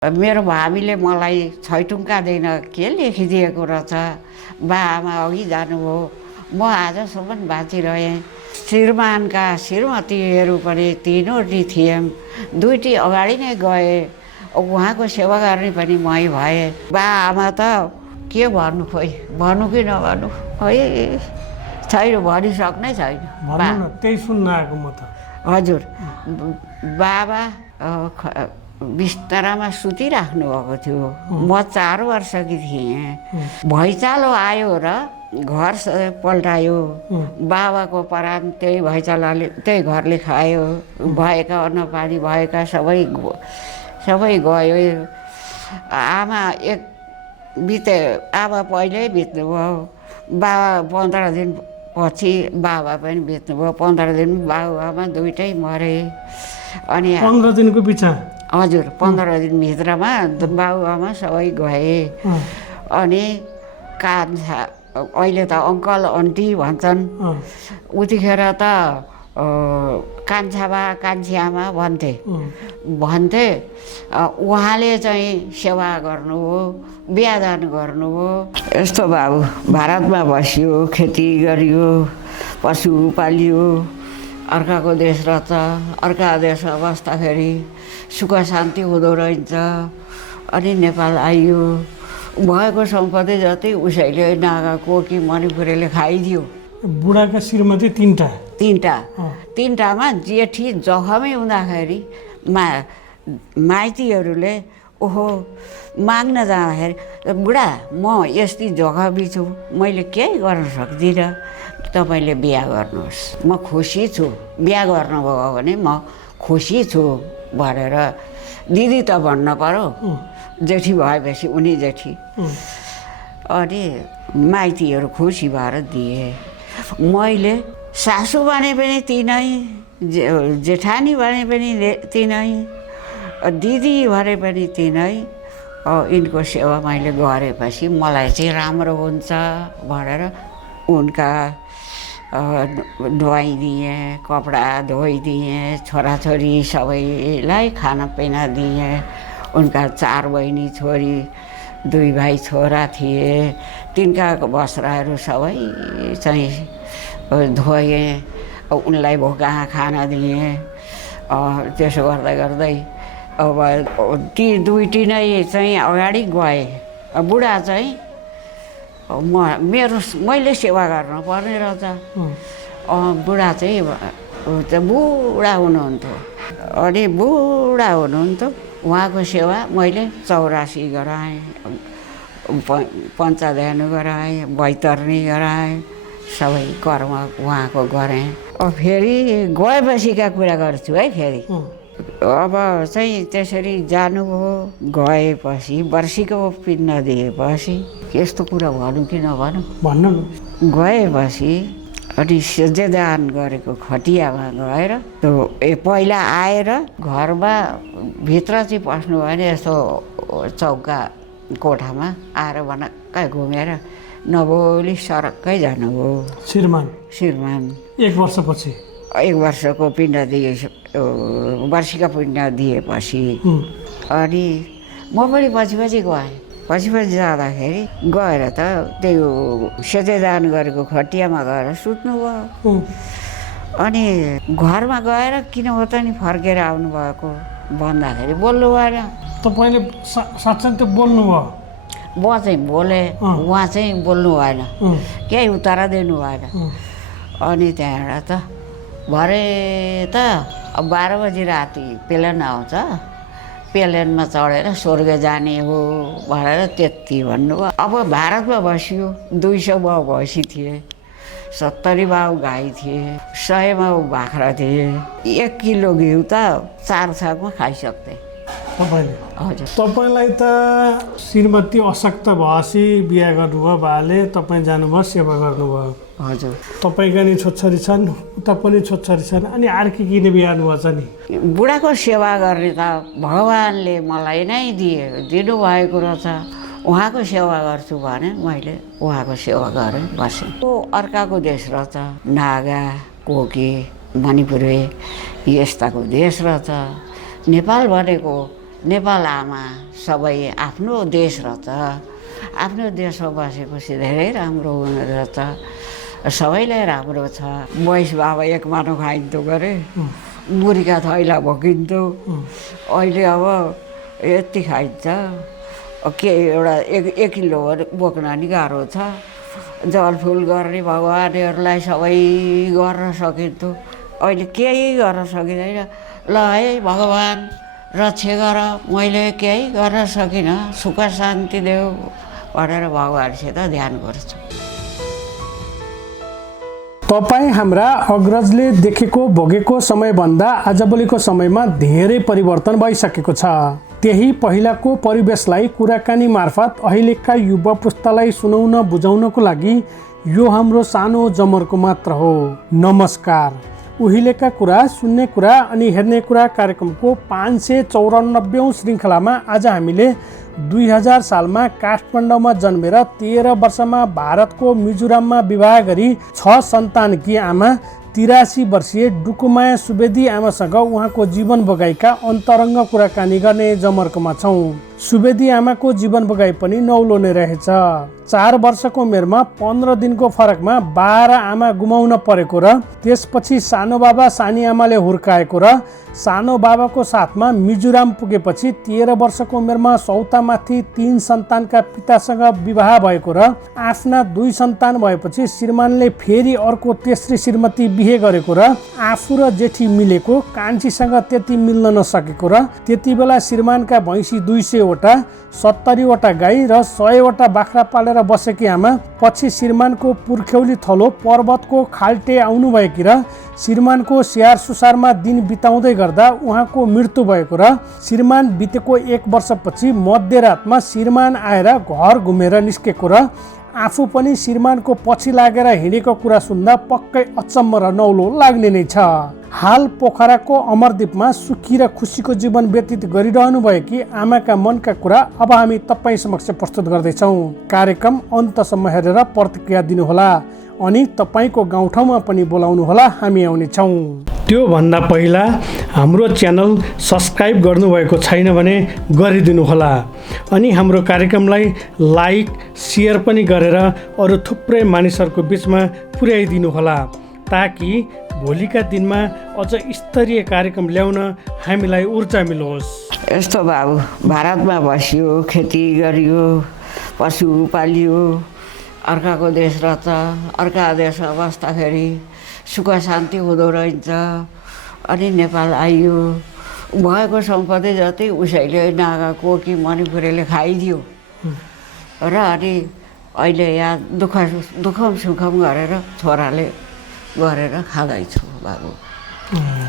मेरो भाबीले मलाई छैटुङ्कादैन के लेखिदिएको रहेछ। बाआमा अघि जानुभयो, म आजसम्म बाँचिरहेँ। श्रीमानका श्रीमतीहरू पनि तीनवटी थियौँ, दुईटी अगाडि नै गए। उहाँको सेवा गर्ने पनि मै भएँ। बाआमा त के भन्नु, खोइ भन्नु कि नभन्नु, है छैन, भनिसक्नै छैन। त्यही सुन्न आएको म त। हजुर, बाबा बिस्तारामा सुतिराख्नु भएको थियो। म 4 वर्षकी थिएँ। भैँचालो आयो र घर पल्टायो। बाबाको परान त्यही भैँचालोले, त्यही घरले खायो। भएका अन्नपानी भएका सबै गयो। आमा आमा पहिल्यै बित्नुभयो। बाबा 15 दिन पछि बाबा पनि बित्नुभयो। 15 दिन बाबुआमा दुइटै मरे। अनि 15 दिनको पिछा? हजुर, 15 दिनभित्रमा बाबुआमा सबै गए। अनि कान्छा, अहिले त अङ्कल आन्टी भन्छन्, उतिखेर त कान्छा बा कान्छी आमा भन्थे। उहाँले चाहिँ सेवा गर्नु हो, बिहादान गर्नु हो। यस्तो बाबु भारतमा बसियो, खेती गरियो, पशु पालियो, अर्काको देश रहेछ। अर्का देशमा बस्दाखेरि सुख शान्ति हुँदो रहेछ। अनि नेपाल आइयो। भएको सम्पत्ति जति उसैले नागा कोकी मणिपुरीले खाइदियो। बुढाका श्रीमती 3टा? 3टामा जेठी जखमै हुँदाखेरि माइतीहरूले ओहो माग्न जाँदाखेरि, बुढा म यस्तै जग्गा छु, मैले केही गर्न सक्दिनँ, तपाईँले बिहा गर्नुहोस्, म खुसी छु, बिहा गर्नुभयो भने म खुसी छु भनेर दिदी त भन्न पर्यो। जेठी भएपछि उनी जेठी। अनि माइतीहरू खुसी भएर दिए। मैले सासू भने पनि तिनै, जेठानी भने पनि तिनै, दिदी भने पनि तिनै। यिनको सेवा मैले गरेपछि मलाई चाहिँ राम्रो हुन्छ भनेर उनका धुवाइदिएँ, कपडा धोइदिएँ, छोराछोरी सबैलाई खानापिना दिएँ। उनका 4 बहिनी छोरी, 2 भाइ छोरा थिए। तिनका वस्त्रहरू सबै चाहिँ धोएँ, उनलाई भोका खाना दिएँ। त्यसो गर्दै गर्दै अब ती 2टी नै चाहिँ अगाडि गए। बुढा चाहिँ मैले सेवा गर्नु पर्ने रहेछ। बुढा चाहिँ बुढा हुनुहुन्थ्यो। अनि बुढा हुनुहुन्थ्यो, उहाँको सेवा मैले 84 गराएँ, पञ्चध्यान गराएँ, बैतरणी गराएँ, सबै कर्म उहाँको गरेँ। फेरि गएपछिका कुरा गर्छु है। फेरि अब चाहिँ त्यसरी जानुभयो। गएपछि वर्षीको पिण्ड दिएपछि, यस्तो कुरा भनौँ कि नभनौँ, भन्नु। गएपछि अनि सेजेदान गरेको खटियामा गएर त्यो पहिला आएर घरमा भित्र चाहिँ पस्नु भयो भने यस्तो चौका कोठामा आएर भनक्कै घुमेर नबोली सरक्कै जानुभयो। श्रीमान 1 वर्षपछि? 1 वर्षको पिण्ड दिए, वर्षीका पिण्ड दिएपछि। अनि म पनि पछि गएँ। पछि जाँदाखेरि गएर त त्यो सेजेदान गरेको खटियामा गएर सुत्नुभयो। अनि घरमा गएर किन हो त नि फर्केर आउनुभएको भन्दाखेरि बोल्नु भएन। तपाईँले साँच्चै त बोल्नुभयो? म चाहिँ बोलेँ, उहाँ चाहिँ बोल्नु भएन, केही उत्तर दिनु भएन। अनि त्यहाँबाट त भरे त 12 बजी राति प्लेन आउँछ, प्लेनमा चढेर स्वर्ग जाने हो भनेर त्यति भन्नुभयो। अब भारतमा बसियो। 200 बाउ भैँसी थिए, 70 बाउ गाई थिए, 100 बाउ बाख्रा थिए। 1 किलो घिउ त 4 छाकमा खाइसक्थे तपाईँले? हजुर। तपाईँलाई त श्रीमती अशक्त भएपछि बिहा गर्नुभयो बाले, तपाईँ जानुभयो, सेवा गर्नुभयो। हजुर। तपाईँका नि छोरी छन्, उता पनि छोरी छन्, अनि अर्की किन बिहानु भएछ नि? बुढाको सेवा गर्ने त भगवान्ले मलाई नै दिनुभएको रहेछ। उहाँको सेवा गर्छु भने मैले उहाँको सेवा गरेँ, बसेँ। अर्काको देश रहेछ, नागा कोकी मणिपुरी यस्ताको देश रहेछ। नेपाल भनेको नेपाल आमा सबै आफ्नो देश रहेछ, आफ्नो देशमा बसेपछि धेरै राम्रो हुने रहेछ, सबैलाई राम्रो छ। महेश बाबा एक मानो खाइन्थ्यो गरे, मुरीका थैला भोकिन्थ्यो, अहिले अब यति खाइन्छ। के एउटा एक किलो बोक्न नि गाह्रो छ। जलफुल गर्ने भगवान्हरूलाई सबै गर्न सकिन्थ्यो, अहिले केही गर्न सकिँदैन। ल है भगवान् रक्षा गर, मैले केही गर्न सकिनँ, सुख शान्ति देऊ भनेर भगवान्सित ध्यान गर्छु। तपाईँ हाम्रा अग्रजले देखेको भोगेको समयभन्दा आजभोलिको समयमा धेरै परिवर्तन भइसकेको छ। त्यही पहिलाको परिवेशलाई कुराकानी मार्फत अहिलेका युवा पुस्तालाई सुनाउन बुझाउनको लागि यो हाम्रो सानो जमर्को मात्र हो। नमस्कार। उहिलेका कुरा, सुन्ने कुरा अनि हेर्ने कुरा कार्यक्रमको 594औं श्रृङ्खलामा आज हामीले 2000 सालमा काठमाडौँमा जन्मेर 13 वर्षमा भारतको मिजोराममा विवाह गरी 6 सन्तानकी आमा 83 वर्षीय डुकुमाया सुवेदी आमासँग उहाँको जीवन बगाइका अन्तरङ्ग कुराकानी गर्ने जमर्कोमा छौँ। सुवेदी आमाको जीवन बगाइ पनि नौलो नै रहेछ। 4 वर्षको उमेरमा 15 दिनको फरकमा 12 आमा गुमाउन परेको र त्यसपछि सानो बाबा सानी आमाले हुर्काएको र सानो बाबाको साथमा मिजोराम पुगेपछि 13 वर्षको उमेरमा सौतामाथि 3 सन्तानका पितासँग विवाह भएको र आफ्ना 2 सन्तान भएपछि श्रीमानले फेरि अर्को तेस्री श्रीमती बिहे गरेको र आफू र जेठी मिलेको कान्छीसँग त्यति मिल्न नसकेको र त्यति बेला श्रीमानका भैँसी 200 वटा 70 वटा गाई र 100 वटा बाख्रा पालेर बसेकी आमा पछि श्रीमानको पुर्ख्यौली थलो पर्वतको खाल्टे आउनुभएकी र श्रीमानको स्याहार सुसारमा दिन बिताउँदै गर्दा उहाँको मृत्यु भएको र श्रीमान बितेको 1 वर्षपछि मध्यरातमा श्रीमान आएर घर घुमेर निस्केको र आफू पनि श्रीमानको पछि लागेर हिँडेको कुरा सुन्दा पक्कै अचम्म र नौलो लाग्ने नै छ। हाल पोखराको अमरदीपमा सुखी र खुसीको जीवन व्यतीत गरिरहनु भएकी आमाका मनका कुरा अब हामी तपाईँ समक्ष प्रस्तुत गर्दैछौँ। कार्यक्रम अन्तसम्म हेरेर प्रतिक्रिया दिनुहोला अनि तपाईँको गाउँठाउँमा पनि बोलाउनुहोला, हामी आउनेछौँ। त्योभन्दा पहिला हाम्रो च्यानल सब्सक्राइब गर्नुभएको छैन भने गरिदिनुहोला अनि हाम्रो कार्यक्रमलाई लाइक सेयर पनि गरेर अरू थुप्रै मानिसहरूको बिचमा पुर्याइदिनुहोला ताकि भोलिका दिनमा अझ स्तरीय कार्यक्रम ल्याउन हामीलाई ऊर्जा मिलोस्। यस्तो बाबु, भारतमा बसियो, खेती गरियो, पशु पालियो, अर्काको देश रहेछ, अर्का देशमा बस्दाखेरि सुख शान्ति हुँदो रहेछ। अनि नेपाल आइयो, भएको सम्पत्ति जति उसैले नागा कोकी मणिपुरेले खाइदियो र अनि अहिले यहाँ दुखम सुखम गरेर छोराले गरेर खाँदैछु बाबु।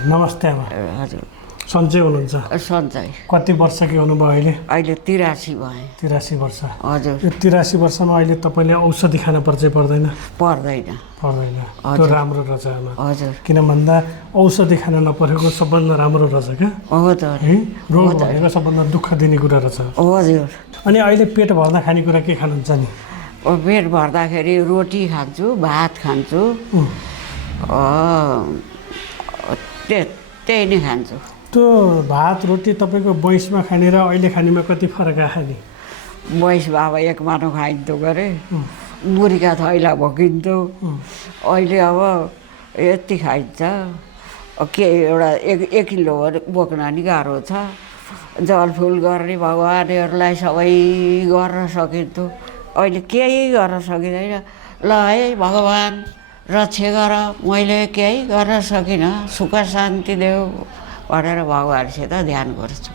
नमस्ते आमा। हजुर। सन्चै हुनुहुन्छ? सन्चै। कति वर्षकी हुनुभयो अहिले? अहिले 83 भएँ। 83 वर्ष। हजुर। यो 83 वर्षमा अहिले तपाईँले औषधि खान पर्छ पर्दैन? पर्दैन। पर्दैन। त्यो राम्रो रहेछ आमा। हजुर। किन भन्दा औषधि खान नपरेको सबभन्दा राम्रो रहेछ क्या? हो त। है, रोग भनेको सबभन्दा दुःख दिने कुरा रहेछ। हजुर। अनि अहिले पेट भर्दा खानेकुरा के खानुहुन्छ नि? पेट भर्दाखेरि रोटी खान्छु, भात खान्छु, त्यही नै खान्छु। त्यो भात रोटी तपाईँको वयसमा खाने र अहिले खानेमा कति फरक आयो नि? वयस बाबा एक मानो खाइन्थ्यो गरे, मुरीका थैला भोकिन्थ्यो, अहिले अब यति खाइन्छ। के एउटा एक किलो बोक्न नि गाह्रो छ। जलफुल गर्ने भगवान्हरूलाई सबै गर्न सकिन्थ्यो, अहिले केही गर्न सकिँदैन। ल है भगवान् रक्षा गर, मैले केही गर्न सकिनँ, सुख शान्ति देऊ भनेर भगवान्सित ध्यान गर्छु।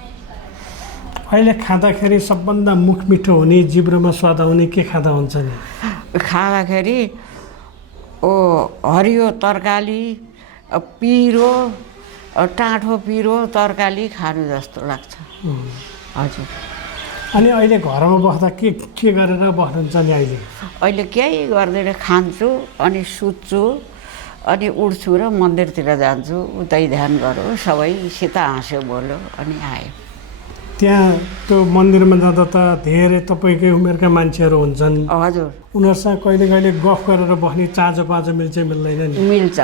अहिले खाँदाखेरि सबभन्दा मुख मिठो हुने, जिब्रोमा स्वाद आउने के खाँदा हुन्छ नि? खाँदाखेरि हरियो तरकारी, पिरो, टाँठो पिरो तरकारी खानु जस्तो लाग्छ। हजुर। अनि अहिले घरमा बस्दा के गरेर बस्नुहुन्छ नि? अहिले केही गर्दैन, खान्छु अनि सुत्छु अनि उठ्छु र मन्दिरतिर जान्छु, उतै ध्यान गरौँ, सबैसित हाँस्यो बोल्यो अनि आयो। त्यहाँ त्यो मन्दिरमा जाँदा त धेरै तपाईँकै उमेरका मान्छेहरू हुन्छन्। हजुर। उनीहरूसँग कहिले कहिले गफ गरेर बस्ने चाँजो पाँजो मिल्छ मिल्दैन नि? मिल्छ।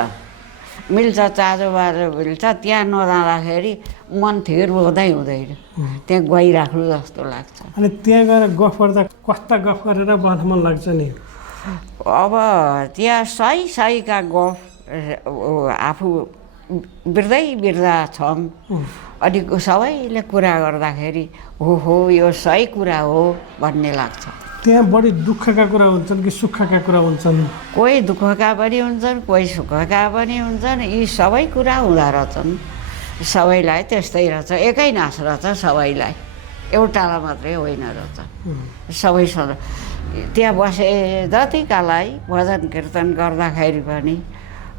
मिल्छ चाँजो बाजो मिल्छ त्यहाँ नजाँदाखेरि मन थिर हुँदै हुँदैन त्यहाँ गइराख्नु जस्तो लाग्छ। अनि त्यहाँ गएर गफ गर्दा कस्ता गफ गरेर बस्न मन लाग्छ नि? अब त्यहाँ सही सहीका गफ आफू बिर्दा छौँ अनि सबैले कुरा गर्दाखेरि हो यो सही कुरा हो भन्ने लाग्छ। त्यहाँ बढी दुःखका कुरा हुन्छन् कि सुखका कुरा हुन्छन्? कोही दुःखका पनि हुन्छन्, कोही सुखका पनि हुन्छन्। यी सबै कुरा हुँदो रहेछन्। सबैलाई त्यस्तै रहेछ, एकै नाश रहेछ सबैलाई, एउटालाई मात्रै होइन रहेछ। सबैसँग त्यहाँ बसे जतिकालाई भजन कीर्तन गर्दाखेरि पनि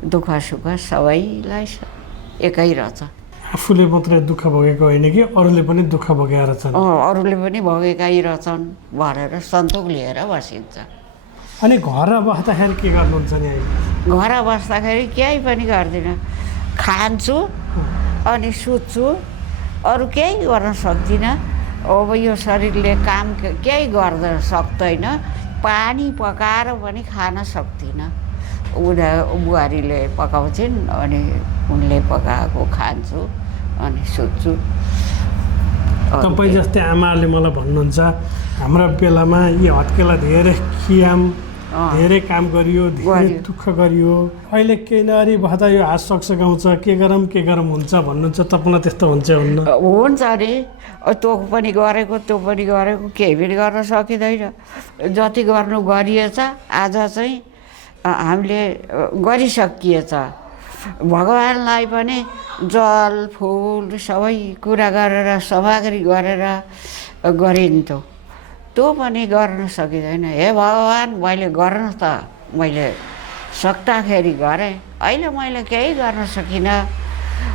दुःख सुख सबैलाई एकै रहेछ। आफूले मात्रै दुःख भोगेको होइन कि अरूले पनि दुःख भोगेका रहेछन्? अरूले पनि भोगेकै रहेछन् भनेर सन्तोक लिएर बसिन्छ। अनि घर बस्दाखेरि के गर्नुहुन्छ नि अहिले? घर बस्दाखेरि केही पनि गर्दिनँ, खान्छु अनि सुत्छु, अरू केही गर्न सक्दिनँ। अब यो शरीरले काम केही गर्न सक्दैन, पानी पकाएर पनि खान सक्दिनँ। बुहारीले पकाउँछिन् अनि उनले पकाएको खान्छु अनि सुत्छु। तपाईँ जस्तै आमाले मलाई भन्नुहुन्छ हाम्रो बेलामा यी हत्केला धेरै खियाम, धेरै काम गरियो, धेरै दुःख गरियो, अहिले केही नगरी बस्दा यो हात सक्सगाउँछ, के गरौँ हुन्छ भन्नुहुन्छ। तपाईँलाई त्यस्तो हुन्छ हुन्न? हुन्छ नि, त्यो पनि गरेको त्यो पनि गरेको केही पनि गर्न सकिँदैन। जति गर्नु गरिएछ आज चाहिँ हामीले गरिसकिएछ। भगवान्लाई पनि जल फुल सबै कुरा गरेर सामग्री गरेर गरिन्थ्यो, त्यो पनि गर्न सकिँदैन। हे भगवान् मैले गर्न त मैले सक्दाखेरि गरेँ, अहिले मैले केही गर्न सकिनँ,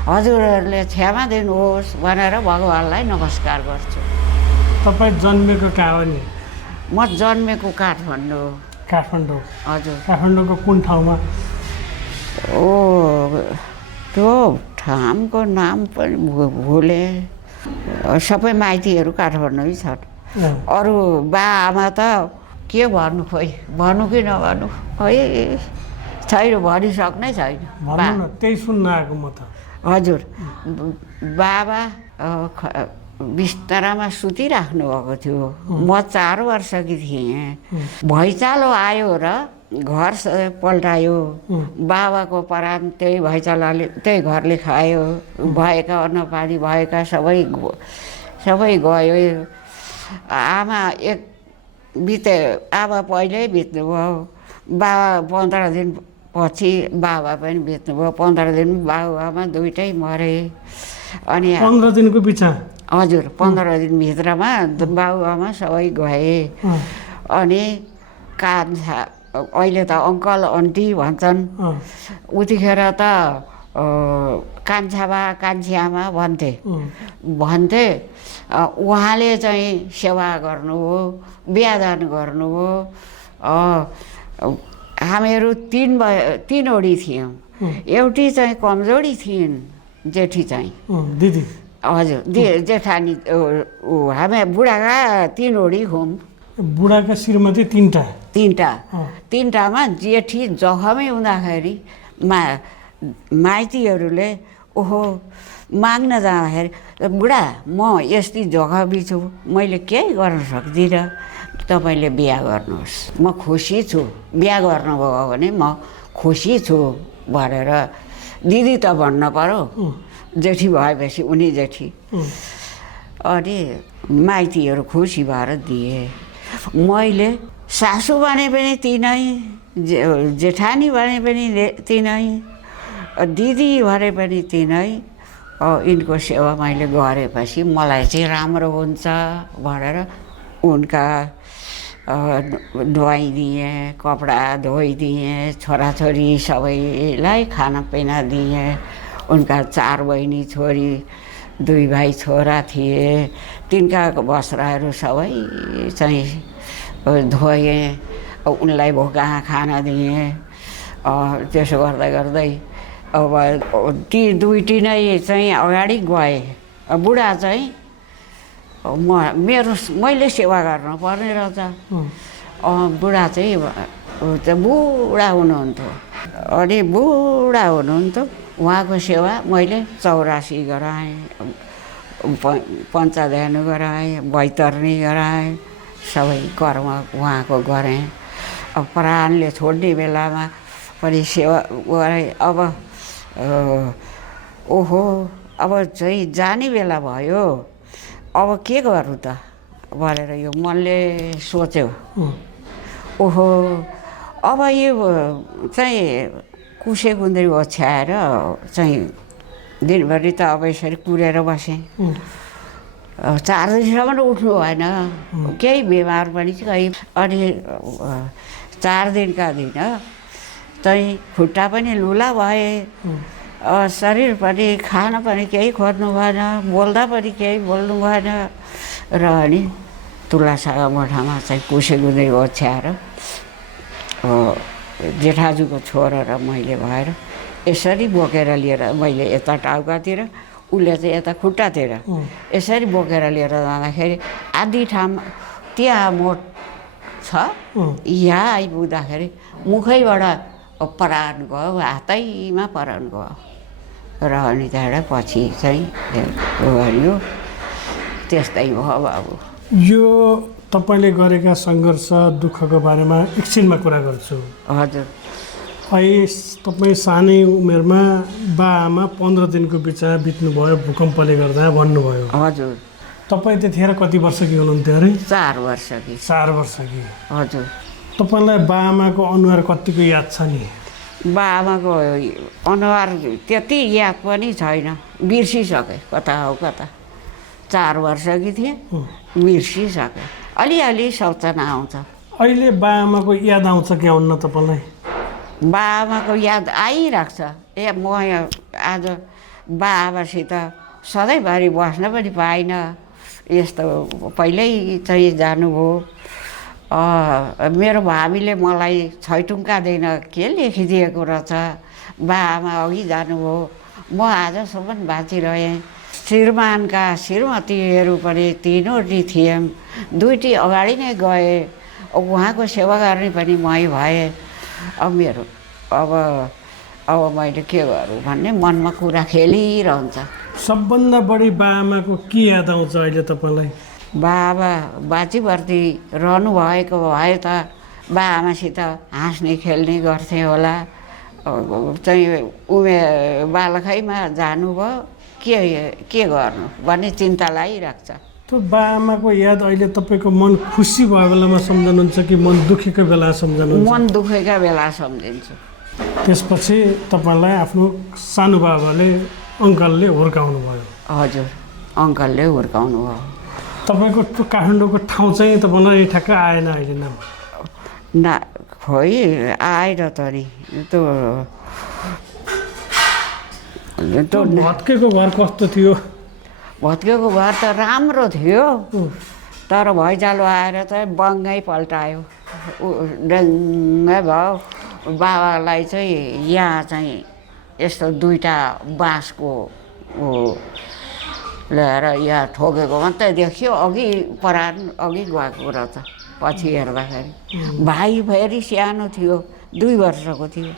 हजुरहरूले क्षमा दिनुहोस् भनेर भगवान्लाई नमस्कार गर्छु। तपाईँ जन्मेको कहाँ हो नि? म जन्मेको काठमाडौँ। काठमाडौँ? हजुर। काठमाडौँको कुन ठाउँमा? त्यो ठाउँको नाम पनि भुले। सबै माइतीहरू काठमाडौँ छन्। अरू बा आमा त के भन्नु, खोइ भन्नु कि नभन्नु, खोइ छैन, भनिसक्नै छैन। त्यही सुन्न आएको म त। हजुर, बाबा बिस्तारामा सुतिराख्नु भएको थियो। म 4 वर्षकी थिएँ। भैँचालो आयो र घर पल्टायो। बाबाको परान त्यही भैँचालोले त्यही घरले खायो। भएका अन्नपानी भएका सबै गयो। आमा आमा पहिल्यै बित्नुभयो। बाबा 15 दिन पछि बाबा पनि बित्नुभयो। 15 दिन बाबुआमा दुइटै मरे। अनि 15 दिनको पिछा? हजुर, 15 दिनभित्रमा बाबुआमा सबै गए। अनि कान्छा, अहिले त अङ्कल आन्टी भन्छन्, उतिखेर त कान्छा बा कान्छी आमा भन्थे। उहाँले चाहिँ सेवा गर्नुभयो, बिहादान गर्नुभयो। हामीहरू 3 थियौँ। एउटी चाहिँ कमजोरी थिइन्, जेठी चाहिँ दिदी। हजुर, जेठानी। हामी बुढाका 3 हौँ। बुढाका श्रीमती 3टा? 3टामा जेठी जखमै हुँदाखेरि माइतीहरूले माग्न जाँदाखेरि, बुढा म यस्तै जग्गा छु, मैले केही गर्न सक्दिनँ, तपाईँले बिहा गर्नुहोस्, म खुसी छु, बिहा गर्नुभयो भने म खुसी छु भनेर दिदी त भन्न पर्यो, जेठी भएपछि उनी जेठी। अनि माइतीहरू खुसी भएर दिए। मैले सासू भने पनि तिनै, जेठानी भने पनि तिनै, दिदी भने पनि तिनै। यिनको सेवा मैले गरेपछि मलाई चाहिँ राम्रो हुन्छ भनेर उनका धुवाइदिएँ, कपडा धोइदिएँ, छोराछोरी सबैलाई खानापिना दिएँ। उनका 4 बहिनी छोरी, 2 भाइ छोरा थिए। तिनका वस्त्रहरू सबै चाहिँ धोएँ, उनलाई भोका खाना दिएँ। त्यसो गर्दै अब ती 2टी नै चाहिँ अगाडि गए। बुढा चाहिँ मैले सेवा गर्नु पर्ने रहेछ। बुढा चाहिँ बुढा हुनुहुन्थ्यो। अनि बुढा हुनुहुन्थ्यो उहाँको सेवा मैले 84 गराएँ, पञ्चध्यान गराएँ, बैतरणी गराएँ, सबै कर्म उहाँको गरेँ। अब प्राणले छोड्ने बेलामा पनि सेवा गरेँ। अब ओहो अब चाहिँ जाने बेला भयो, अब के गर्नु त भनेर यो मनले सोच्यो। ओहो अब यो चाहिँ कुसे गुन्द्री ओछ्याएर चाहिँ दिनभरि त अब यसरी कुरेर बसेँ। 4 दिनसम्म उठ्नु भएन, केही बिमार पनि कहीँ। अनि 4 दिनका दिन चाहिँ खुट्टा पनि लुला भए, शरीर पनि खान पनि केही खोज्नु भएन, बोल्दा पनि केही बोल्नु भएन। र अनि तुलासागा मठामा चाहिँ कुसे गुन्द्री ओछ्याएर जेठाजुको छोरा र मैले भएर यसरी बोकेर लिएर, मैले यता टाउकातिर उसले चाहिँ यता खुट्टातिर यसरी बोकेर लिएर जाँदाखेरि आधी ठाउँ त्यहाँ मोट छ, यहाँ आइपुग्दाखेरि मुखैबाट परान गयो, हातैमा परान गयो। र अनि त्यहाँबाट पछि चाहिँ गरियो। त्यस्तै भयो बाबु। यो तपाईँले गरेका सङ्घर्ष दुःखको बारेमा एकछिनमा कुरा गर्छु। हजुर। अहिले तपाईँ सानै उमेरमा बाआमा 15 दिनको बिचमा बित्नुभयो भूकम्पले गर्दा भन्नुभयो। हजुर। तपाईँ त्यतिखेर कति वर्षकी हुनुहुन्थ्यो अरे? 4 वर्षकी। 4 वर्षकी। हजुर। तपाईँलाई बाआमाको अनुहार कतिको याद छ नि? बाआमाको अनुहार त्यति याद पनि छैन, बिर्सिसके कता हो कता। 4 वर्षकी थिएँ, बिर्सिसके। अलिअलि सोचना आउँछ। अहिले बाआमाको याद आउँछ कि आउन्न तपाईँलाई? बाआमाको याद आइरहेको छ। म आज बाआमासित सधैँभरि बस्न पनि पाइनँ। यस्तो पहिल्यै चाहिँ जानुभयो। मेरो भाबीले मलाई छैटुङ्का दिन के लेखिदिएको रहेछ, बाआमा अघि जानुभयो, म आजसम्म बाँचिरहेँ। श्रीमानका श्रीमतीहरू पनि 3वटी थियौँ, 2टी अगाडि नै गए। उहाँको सेवा गर्ने पनि मै भएँ। अब मैले के गरौँ भन्ने मनमा कुरा खेलिरहन्छ। सबभन्दा बढी बाआमाको के याद आउँछ अहिले तपाईँलाई? बाबा बाँचिभर्ती रहनु भएको भए त बाआमासित हाँस्ने खेल्ने गर्थेँ होला। चाहिँ बालखैमा जानुभयो, के गर्नु भन्ने चिन्ता लागिरहेको छ। त्यो बाआमाको याद अहिले तपाईँको मन खुसी भएको बेलामा सम्झनुहुन्छ कि मन दुखेको बेला सम्झनुहुन्छ? मन दुखेका बेला सम्झिन्छु। त्यसपछि तपाईँलाई आफ्नो सानो बाबाले अङ्कलले हुर्काउनु भयो? हजुर, अङ्कलले हुर्काउनु भयो। तपाईँको त्यो काठमाडौँको ठाउँ चाहिँ तपाईँलाई ठ्याक्क आएन अहिले नाम? ना खोइ आएर त नि त्यो भत्केको घर कस्तो थियो? भत्केको घर त राम्रो थियो, तर भैँचालो आएर चाहिँ बङ्गै पल्टायो, डङ्गै भयो। बाबालाई चाहिँ यहाँ चाहिँ यस्तो 2टा बाँसको ल्याएर यहाँ ठोकेको मात्रै देखियो। अघि परान अघि गएको रहेछ। पछि हेर्दाखेरि भाइ फेरि सानो थियो, 2 वर्षको थियो।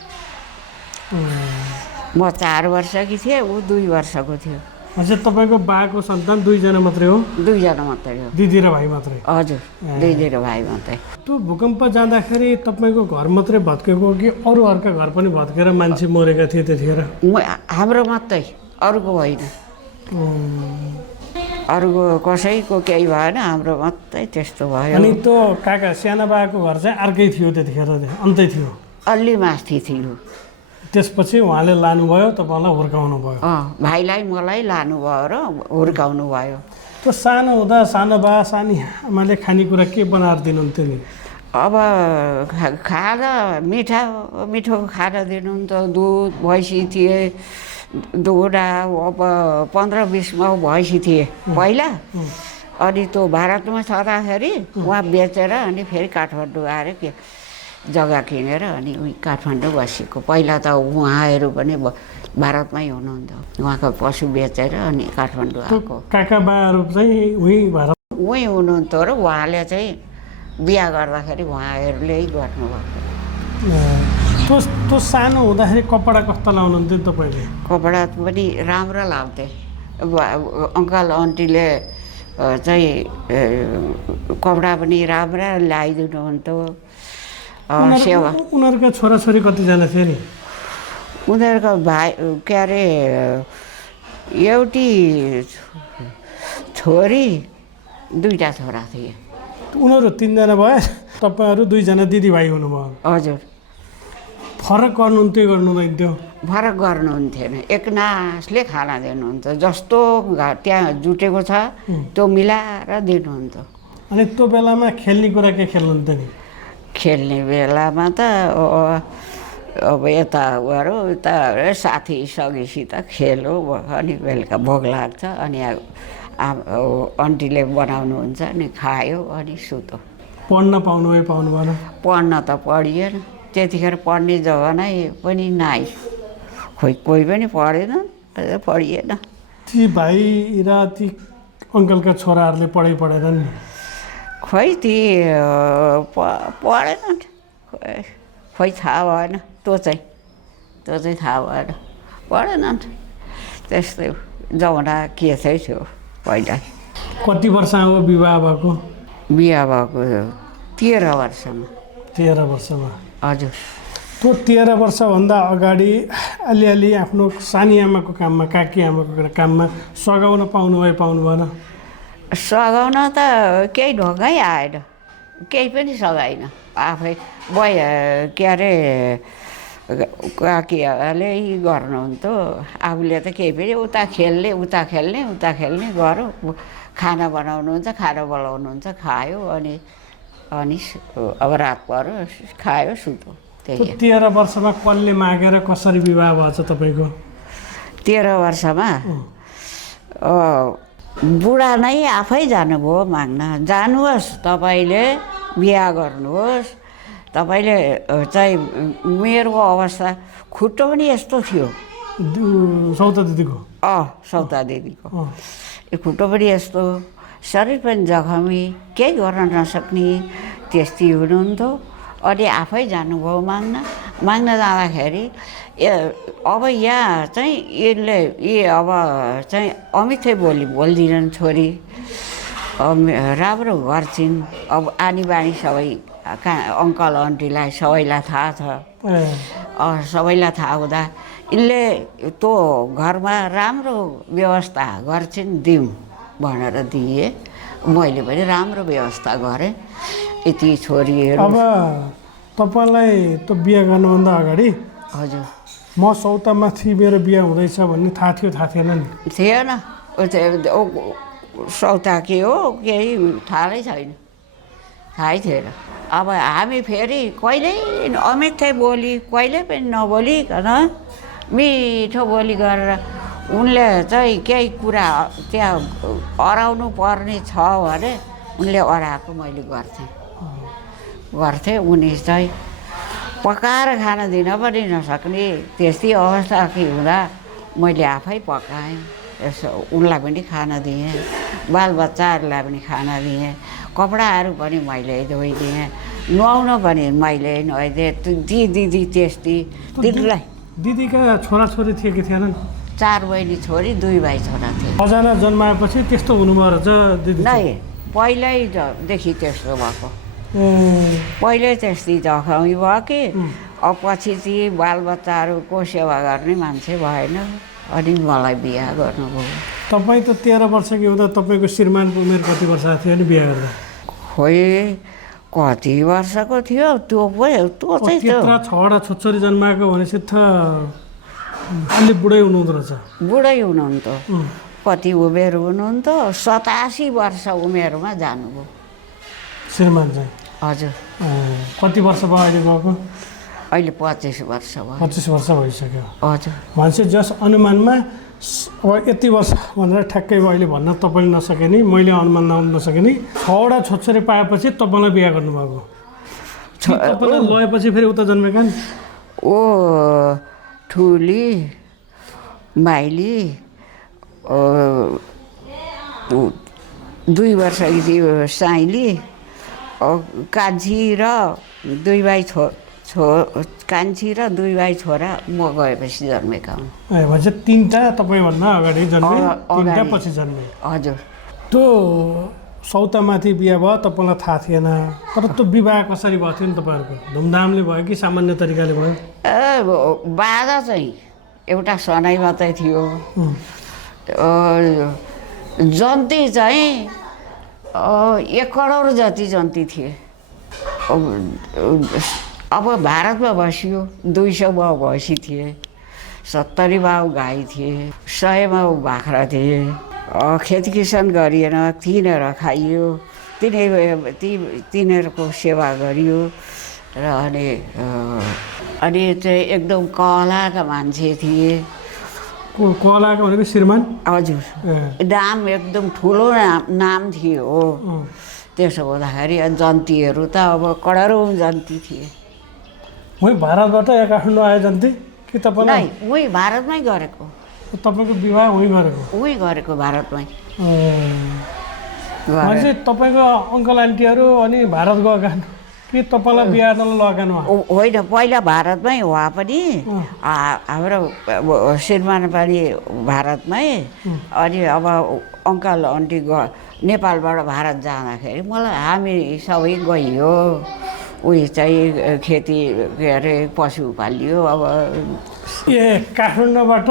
म 4 वर्षकी थिएँ, ऊ 2 वर्षको थियो। हजुर, तपाईँको बाको सन्तान 2 जना मात्रै हो? 2 जना मात्रै हो। दिदी र भाइ मात्रै? हजुर, दिदी र भाइ मात्रै। त्यो भूकम्प जाँदाखेरि तपाईँको घर मात्रै भत्केको कि अरू अर्का घर पनि भत्केर मान्छे मरेका थिए त्यतिखेर? हाम्रो मात्रै, अरूको होइन। अरूको कसैको केही भएन, हाम्रो मात्रै त्यस्तो भयो। अनि त्यो काका सानो बाको घर चाहिँ अर्कै थियो त्यतिखेर? अन्तै थियो? अलि माथि थियो। त्यसपछि उहाँले लानुभयो, तपाईँलाई हुर्काउनु भयो? भाइलाई मलाई लानुभयो र हुर्काउनु भयो। त्यो सानो हुँदा सानो बा सानी आमाले खानेकुरा के बनाएर दिनुहुन्थ्यो नि? अब खाना मिठो खाना दिनुहुन्थ्यो। दुध, भैँसी थिए, दुहुरा। अब 15-20 माउ भैँसी थिए पहिला। अनि त्यो भारतमा छँदाखेरि उहाँ बेचेर अनि फेरि काठमाडौँ आएर के जग्गा किनेर अनि उही काठमाडौँ बसेको। पहिला त उहाँहरू पनि भारतमै हुनुहुन्थ्यो। उहाँको पशु बेचेर अनि काठमाडौँ आएको। काका बाहरू चाहिँ उहीँ हुनुहुन्थ्यो र उहाँले चाहिँ बिहा गर्दाखेरि उहाँहरूले गर्नुभएको। त्यो सानो हुँदाखेरि कपडा कस्तो लाउनुहुन्थ्यो तपाईँले? कपडा पनि राम्रो लाउँथे। अब अङ्कल आन्टीले चाहिँ कपडा पनि राम्रा ल्याइदिनुहुन्थ्यो। सेवा उनीहरूका छोराछोरी कतिजना थिए नि? उनीहरूको भाइ के अरे एउटी छोरी 2टा छोरा थिए। उनीहरू 3जना भए, तपाईँहरू 2जना दिदीभाइ हुनुभयो। हजुर। फरक गर्नुहुन्थ्यो गर्नुहुन्थ्यो? फरक गर्नुहुन्थेन, एकनासले खाना दिनुहुन्थ्यो। जस्तो त्यहाँ जुटेको छ त्यो मिलाएर दिनुहुन्थ्यो। अनि त्यो बेलामा खेल्ने कुरा के खेल्नुहुन्थ्यो नि? खेल्ने बेलामा त अब यता गऱ्यो उता साथी सङ्गीसित खेल्यो। अनि बेलुका भोक लाग्छ अनि आन्टीले बनाउनुहुन्छ अनि खायो अनि सुत्यो। पढ्न पाउनु भएन? पढ्न त पढिएन, त्यतिखेर पढ्ने जमानै पनि नाइ। खोइ कोही पनि पढेन, पढिएन। ती भाइ र ती अङ्कलका छोराहरूले पढेनन् नि? खोइ ती पढेन, खोइ थाहा भएन। त्यो चाहिँ थाहा भएन, पढेनन्। त्यस्तै जमाना के चाहिँ थियो पहिला। कति वर्ष हो विवाह भएको? बिहा भएको 13 वर्षमा। 13 वर्षमा? हजुर। त्यो 13 वर्षभन्दा अगाडि अलिअलि आफ्नो सानी आमाको काममा, काकी आमाको काममा सघाउन पाउनु भएन? सघाउन त केही ढोकै आएन, केही पनि सघाइन। आफै के अरे काकीले गर्नुहुन्थ्यो, आफूले त केही पनि उता खेल्ने गऱ्यो। खाना बनाउनुहुन्छ, खाना बोलाउनुहुन्छ, खायो अनि अब रात पर्यो, खायो सुत्यो। त्यही 13 वर्षमा कसले मागेर कसरी विवाह भएछ तपाईँको? 13 वर्षमा बुढा नै आफै जानुभयो माग्न। जानुहोस्, तपाईँले बिहा गर्नुहोस्। तपाईँले चाहिँ मेरो अवस्था खुट्टो पनि यस्तो थियो। सौता दिदीको? सौता दिदीको खुट्टो पनि यस्तो, शरीर पनि जखमी, केही गर्न नसक्ने त्यस्तै हुनुहुन्थ्यो। अनि आफै जानुभयो माग्न जाँदाखेरि अब यहाँ चाहिँ यी अब चाहिँ अमितै बोल्दिनन् छोरी। राम्रो गर्छिन्। अब आनी बानी सबै अङ्कल आन्टीलाई सबैलाई थाहा छ। सबैलाई थाहा हुँदा यिनले त्यो घरमा राम्रो व्यवस्था गर्छिन्, दिउँ भनेर दिए। मैले पनि राम्रो व्यवस्था गरेँ। यति छोरीहरू। अब तपाईँलाई त बिहा गर्नुभन्दा अगाडि हजुर म सौतामाथि मेरो बिहा हुँदैछ भन्ने थाहा थिएन नि? थिएन। सौता के हो केही थाहै छैन, थाहै थिएन। अब हामी फेरि कहिल्यै अमितै बोली, कहिल्यै पनि नबोलिकन मिठो बोली गरेर उनले चाहिँ केही कुरा त्यहाँ अराउनु पर्ने छ भने उनले अराएको मैले गर्थेँ। उनी चाहिँ पकाएर खाना दिन पनि नसक्ने त्यस्तै अवस्था कि हुँदा मैले आफै पकाएँ। यसो उनलाई पनि खाना दिएँ, बालबच्चाहरूलाई पनि खाना दिएँ, कपडाहरू पनि मैले धोइदिएँ, नुहाउन पनि मैले नुहाइदिएँ। दिदी त्यस्तै दिदीलाई। दिदीका छोराछोरी थिए कि थिएनन्? 4 बहिनी छोरी, 2 भाइ छोरा थिए। अचानक जन्माएपछि त्यस्तो हुनुभयो रहेछ दिदी? नै, पहिल्यैदेखि त्यस्तो भएको। पहिल्यै त्यस्तै जखमी भयो कि अब पछि चाहिँ बालबच्चाहरूको सेवा गर्ने मान्छे भएन। अनि मलाई बिहा गर्नुभयो। तपाईँ त 13 वर्षकी हुँदा तपाईँको श्रीमानको उमेर कति वर्ष थियो नि बिहा गर्दा? खोइ कति वर्षको थियो त्यो चाहिँ त्यत्रा 6वटा छोरी जन्माएको भनेपछि त अलि बुढै हुनुहुँदो रहेछ। बुढै हुनुहुन्थ्यो। कति उमेर हुनुहुन्थ्यो, 87 वर्ष उमेरमा जानुभयो श्रीमान चाहिँ? हजुर। कति वर्ष भयो अहिले गएको? अहिले 25 वर्ष भयो। 25 वर्ष भइसक्यो। हजुर। भनेपछि जस अनुमानमा अब यति वर्ष भनेर ठ्याक्कै अहिले भन्न तपाईँले नसके नि, मैले अनुमान लगाउन नसके नि, 6वटा छोरी पाएपछि तपाईँलाई बिहा गर्नुभएको? तपाईँलाई लगेपछि फेरि उता जन्मेका नि? ठुली, माइली, 2 वर्षकी साइली, कान्छी र 2 भाइ कान्छी र 2 भाइ छोरा म गएपछि जन्मेका हुन्। भनेपछि 3टा तपाईँभन्दा अगाडि जन्मे, 3टा पछि जन्मे। हजुर। त्यो सौतामाथि बिहा भयो, तपाईँलाई थाहा थिएन, तर त्यो विवाह कसरी भएको थियो नि तपाईँहरूको? धुमधामले भयो कि सामान्य तरिकाले भयो? बाजा चाहिँ एउटा सनाइ मात्रै थियो। जन्ती चाहिँ 1 करोड जति जन्ती थिए। अब भारतमा बसियो 200 माउ भैँसी थिए, 70 माउ गाई थिए, 100 माउ बाख्रा थिए। खेतकिसान गरिएन, किनेर खाइयो, तिनीहरूको सेवा गरियो। र अनि चाहिँ एकदम कलाका मान्छे थिए। कलाका भनेको श्रीमान? हजुर। नाम एकदम ठुलो नाम थियो हो। त्यसो हुँदाखेरि जन्तीहरू त अब करोडौँ जन्ती थिए। उही भारतबाट या काठमाडौँ आए जन्ती कि तपाईँलाई? उही भारतमै गरेको। तपाईँको विवाह उही गरेको? उही गरेको भारतमै। भनेपछि तपाईँको अङ्कल आन्टीहरू अनि भारत गएका कि तपाईँलाई बिहा गर्न लगाएन? होइन, पहिला भारतमै भए पनि हाम्रो श्रीमान पनि भारतमै। अनि अब अङ्कल आन्टी नेपालबाट भारत जाँदाखेरि हामी सबै गइयो। उयो चाहिँ खेती के अरे पशु पालियो। अब काठमाडौँबाट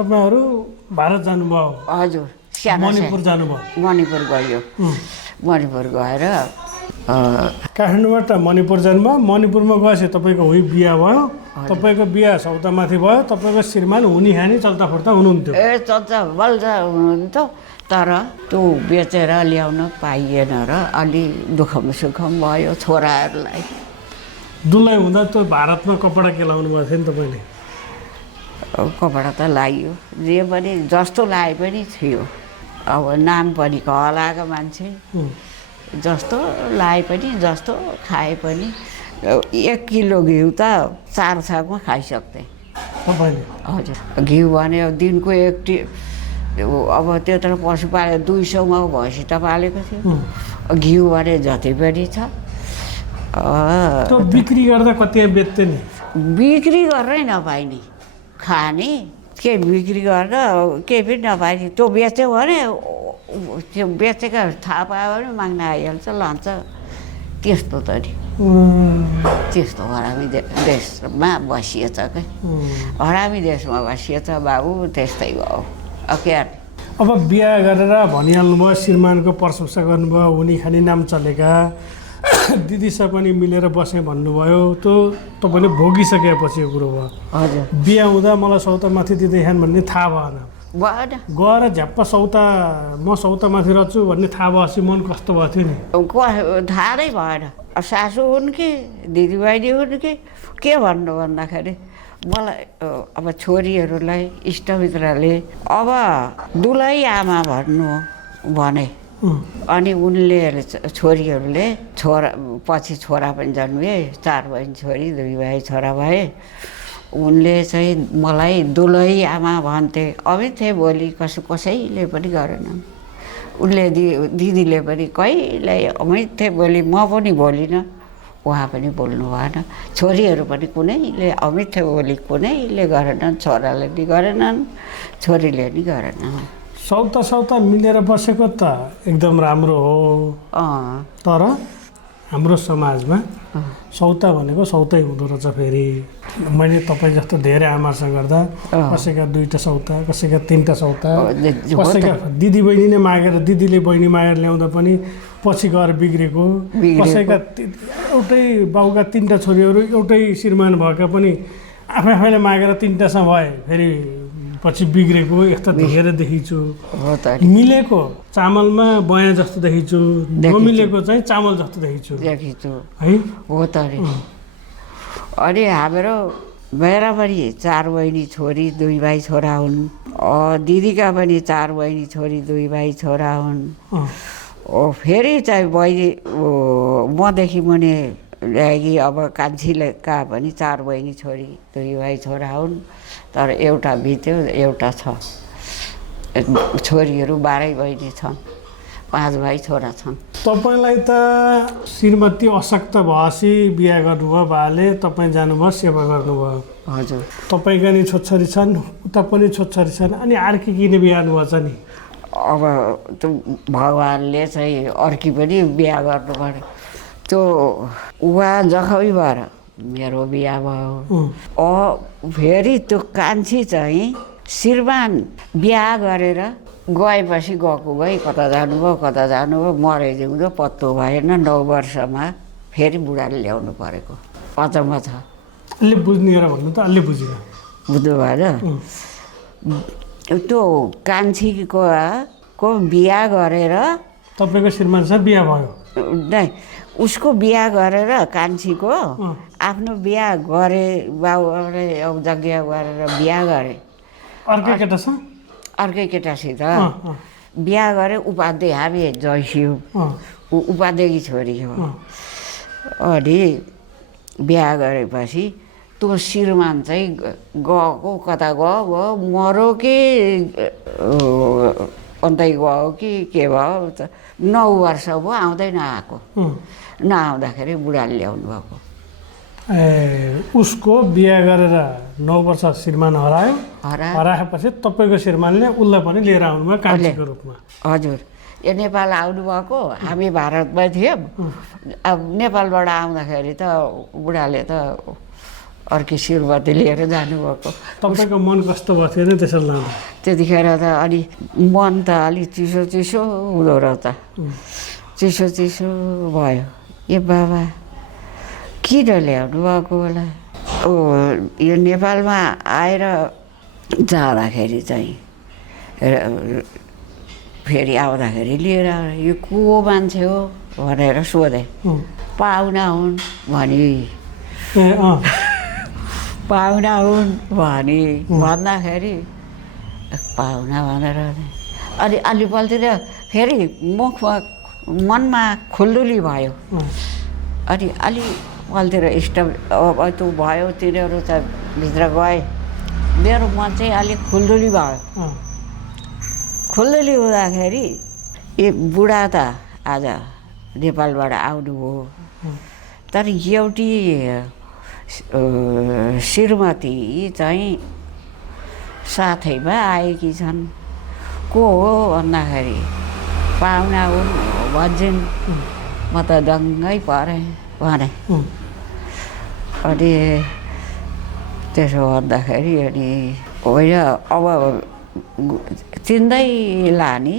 तपाईँहरू भारत जानुभयो? हजुर। मणिपुर जानुभयो? मणिपुर गयो। मणिपुर गएर काठमाडौँबाट मणिपुर जानुभयो। मणिपुरमा गएपछि तपाईँको उही बिहा भयो। तपाईँको बिहा सौतामाथि भयो। तपाईँको श्रीमान हुनी खानी चल्ता फुर्ता हुनुहुन्थ्यो? चल्ता बल्छ हुनुहुन्थ्यो, तर त्यो बेचेर ल्याउन पाइएन र अलि दुःखम सुखम भयो छोराहरूलाई। दुलै हुँदा त्यो भारतमा कपडा के लाउनु भएको थियो नि तपाईँले? कपडा त लाइयो, जे पनि जस्तो लाए पनि थियो। अब नाम पनि कलाका मान्छे, जस्तो लाए पनि जस्तो खाए पनि 1 किलो घिउ त 4 छाकमा खाइसक्थे तपाईँले? हजुर। घिउ भने दिनको 1 अब त्यत्रो पशु पाले 200 माउ भैँसी त पालेको थियो। घिउ भने जति पनि छ। त्यो बिक्री गर्दा कति बेच्थे नि? बिक्री गरेरै नपाइने, खाने के बिक्री गर्दा केही पनि नपाइने। त्यो बेच्यो भने त्यो बेचेका थाहा पायो भने माग्न आइहाल्छ, लान्छ। त्यस्तो त नि, त्यस्तो हरामी देशमा बसिएछ क्या। हरामी देशमा बसिएछ बाबु, त्यस्तै भयो। अब बिहा गरेर भनिहाल्नुभयो, श्रीमानको प्रशंसा गर्नुभयो, हुनी खानी नाम चलेका, दिदीसँग पनि मिलेर बसेँ भन्नुभयो। त्यो तपाईँले भोगिसकेपछि कुरो भयो। हजुर। बिहा हुँदा मलाई सौतामाथि दिँदै खान् भन्ने थाहा भएन? गएर झ्याप्प म सौतामाथि रहन्छु भन्ने थाहा भएपछि मन कस्तो भएको थियो नि? थाहा नै भएन। सासू हुन् कि दिदीबहिनी हुन् कि के भन्नु भन्दाखेरि मलाई अब छोरीहरूलाई इष्टमित्रले अब दुलै आमा भन्नु भने। अनि उनले छोरीहरूले पछि छोरा पनि जन्मे, 4 बहिनी छोरी 2 भाइ छोरा भए। उनले चाहिँ मलाई दुलै आमा भन्थे। अमिथे बोली कसैले पनि गरेनन्। उनले दिदीले पनि कहिल्यै अमिथे बोली म पनि बोलिनँ, उहाँ पनि बोल्नु भएन। छोरीहरू पनि कुनैले अमिथे बोली कुनैले गरेनन्। छोराले नि गरेनन्, छोरीले नि गरेनन्। सौता मिलेर बसेको त एकदम राम्रो हो। तर हाम्रो समाजमा सौता भनेको सौतै हुँदो रहेछ। फेरि मैले तपाईँ जस्तो धेरै आमासँग गर्दा कसैका 2टा सौता, कसैका 3टा सौता, कसैका दिदीबहिनी नै मागेर, दिदीले बहिनी मागेर ल्याउँदा पनि पछि गएर बिग्रेको, कसैका एउटै बाउका 3टा छोरीहरू एउटै श्रीमान भएका पनि आफैले मागेर 3टासँग भए, फेरि पछि बिग्रेको यस्तो धेरै देखिन्छु। मिलेको चामलमा बयाँ जस्तो देखिन्छु, नमिलेको चाहिँ चामल जस्तो देखिन्छु है। हो त अरे। अनि हाम्रो मेरा पनि 4 बहिनी छोरी 2 भाइ छोरा हुन्। दिदीका पनि 4 बहिनी छोरी 2 भाइ छोरा हुन्। फेरि चाहिँ बहिनी मदेखि मुनि ल्याएकी अब कान्छीका पनि 4 बहिनी छोरी 2 भाइ छोरा हुन्। तर एउटा बित्यो, एउटा छ। छोरीहरू 12 बहिनी छन्, 5 भाइ छोरा छन्। तपाईँलाई त श्रीमती अशक्त भएपछि बिहा गर्नुभयो बाले, तपाईँ जानुभयो सेवा गर्नुभयो। हजुर। तपाईँका नि छोरी छन्, उता पनि छोरी छन्, अनि अर्की किन बिहार्नुभएछ नि? अब त्यो भगवान्ले चाहिँ अर्की पनि बिहा गर्नु पर्यो। त्यो उहाँ जखमी भएर मेरो बिहा भयो। फेरि त्यो कान्छी चाहिँ श्रीमान बिहा गरेर गएपछि गएको गई, कता जानुभयो मरे जिउँदो पत्तो भएन। 9 वर्षमा फेरि बुढाले ल्याउनु परेको अचम्म छ। अलि बुझ्ने भन्नु त अलि बुझिन। बुझ्नु भएन? त्यो कान्छीको बिहा गरेर तपाईँको श्रीमानसँग बिहा भयो? नै, उसको बिहा गरेर कान्छीको आफ्नो बिहा गरे, बाबुले यज्ञ गरेर बिहा गरे। अर्कै केटा छ? अर्कै केटासित बिहा गरे। उपाध्याय हामी जैसी हो, उपाध्यायकी छोरी हो। अनि बिहा गरेपछि त्यो श्रीमान चाहिँ गएको, कता गयो मरो कि अन्तै गयो कि के भयो त। 9 वर्ष भयो आउँदै नआएको। नआउँदाखेरि बुढाले ल्याउनु भएको। उसको बिहा गरेर 9 वर्ष श्रीमान हराएपछि तपाईँको श्रीमानले उसलाई पनि लिएर आउनुभयो कान्छीको रूपमा? हजुर। यो नेपाल आउनुभएको, हामी भारतमा थियौँ। अब नेपालबाट आउँदाखेरि त बुढाले त अर्की श्रीमती लिएर जानुभएको। तपाईँको मन कस्तो भएको थियो नि त्यसरी लाँदा? त्यतिखेर त अलि मन त अलि चिसो हुँदो रहेछ। चिसो भयो। ए बाबा किन ल्याउनु भएको होला? यो नेपालमा आएर जाँदाखेरि चाहिँ फेरि आउँदाखेरि लिएर यो को मान्छे हो भनेर सोधे। पाहुना हुन् भने पाहुना हुन् भने भन्दाखेरि पाहुना भनेर अनि अलिपल्तिर फेरि मुखमा मनमा खुल्दुली भयो। अनि अलिपल्तिर अब त्यो भयो, तिनीहरू त भित्र गए। मेरो मन चाहिँ अलिक खुल्दुली भयो। खुल्दुली हुँदाखेरि ए बुढा त आज नेपालबाट आउनुभयो, तर एउटी श्रीमती चाहिँ साथैमा आएकी छन्। को हो भन्दाखेरि पाहुना हुन् भन्छन्। म त दङ्गै परेँ भने। अनि त्यसो भन्दाखेरि अनि होइन अब चिन्दै लाने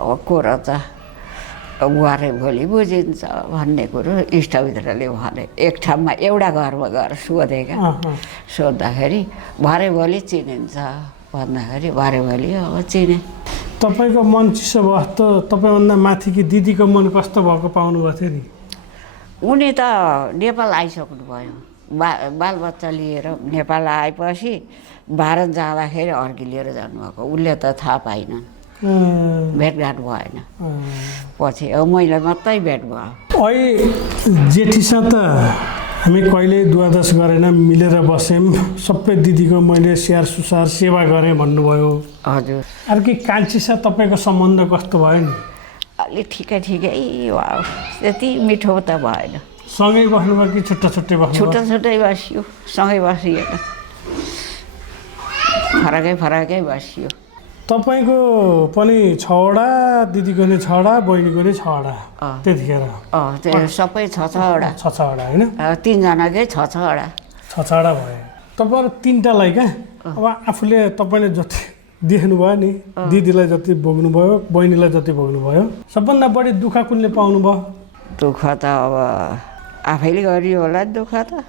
अब को रहेछ बुहारे भोलि बुझिन्छ भन्ने कुरो इष्टमित्रले भने। एक ठाउँमा एउटा घरमा गएर सोधेका। सोद्धाखेरि भरे भोलि चिनिन्छ भन्दाखेरि भरे भोलि अब चिने। तपाईँको मन चिसो भयो त तपाईँभन्दा माथिकी दिदीको मन कस्तो भएको पाउनुभएको थियो नि? उनी त नेपाल आइसक्नु भयो। बालबच्चा लिएर नेपाल आएपछि भारत जाँदाखेरि अर्की लिएर जानुभएको। उसले त थाहा पाइनन्, भेटघाट भएन। पछि अब मैले मात्रै भेट भयो। जेठीसँग त हामी कहिल्यै दुवादश गरेन, मिलेर बस्यौँ। सबै दिदीको मैले स्याहार सुसार सेवा गरेँ भन्नुभयो। हजुर। अर्की कान्छीसँग तपाईँको सम्बन्ध कस्तो भयो नि? अलि ठिकै भयो, त्यति मिठो त भएन। सँगै बस्नुभयो कि छुट्टै बस्नु? छुट्टै बसियो, सँगै बसिएन, फरकै बसियो। तपाईँको पनि 6वटा, दिदीको नि 6वटा, बहिनीको नि 6वटा त्यतिखेर? त्यो सबै 6-6वटा। 6-6वटा होइन? 3जनाकै 6-6वटा। 6-6वटा भयो। तपाईँहरू 3टालाई क्या अब आफूले तपाईँले जति देख्नुभयो नि, दिदीलाई जति भोग्नुभयो, बहिनीलाई जति भोग्नुभयो, सबभन्दा बढी दुःख कुनले पाउनुभयो? दुःख त अब आफैले गरियो होला दुःख त।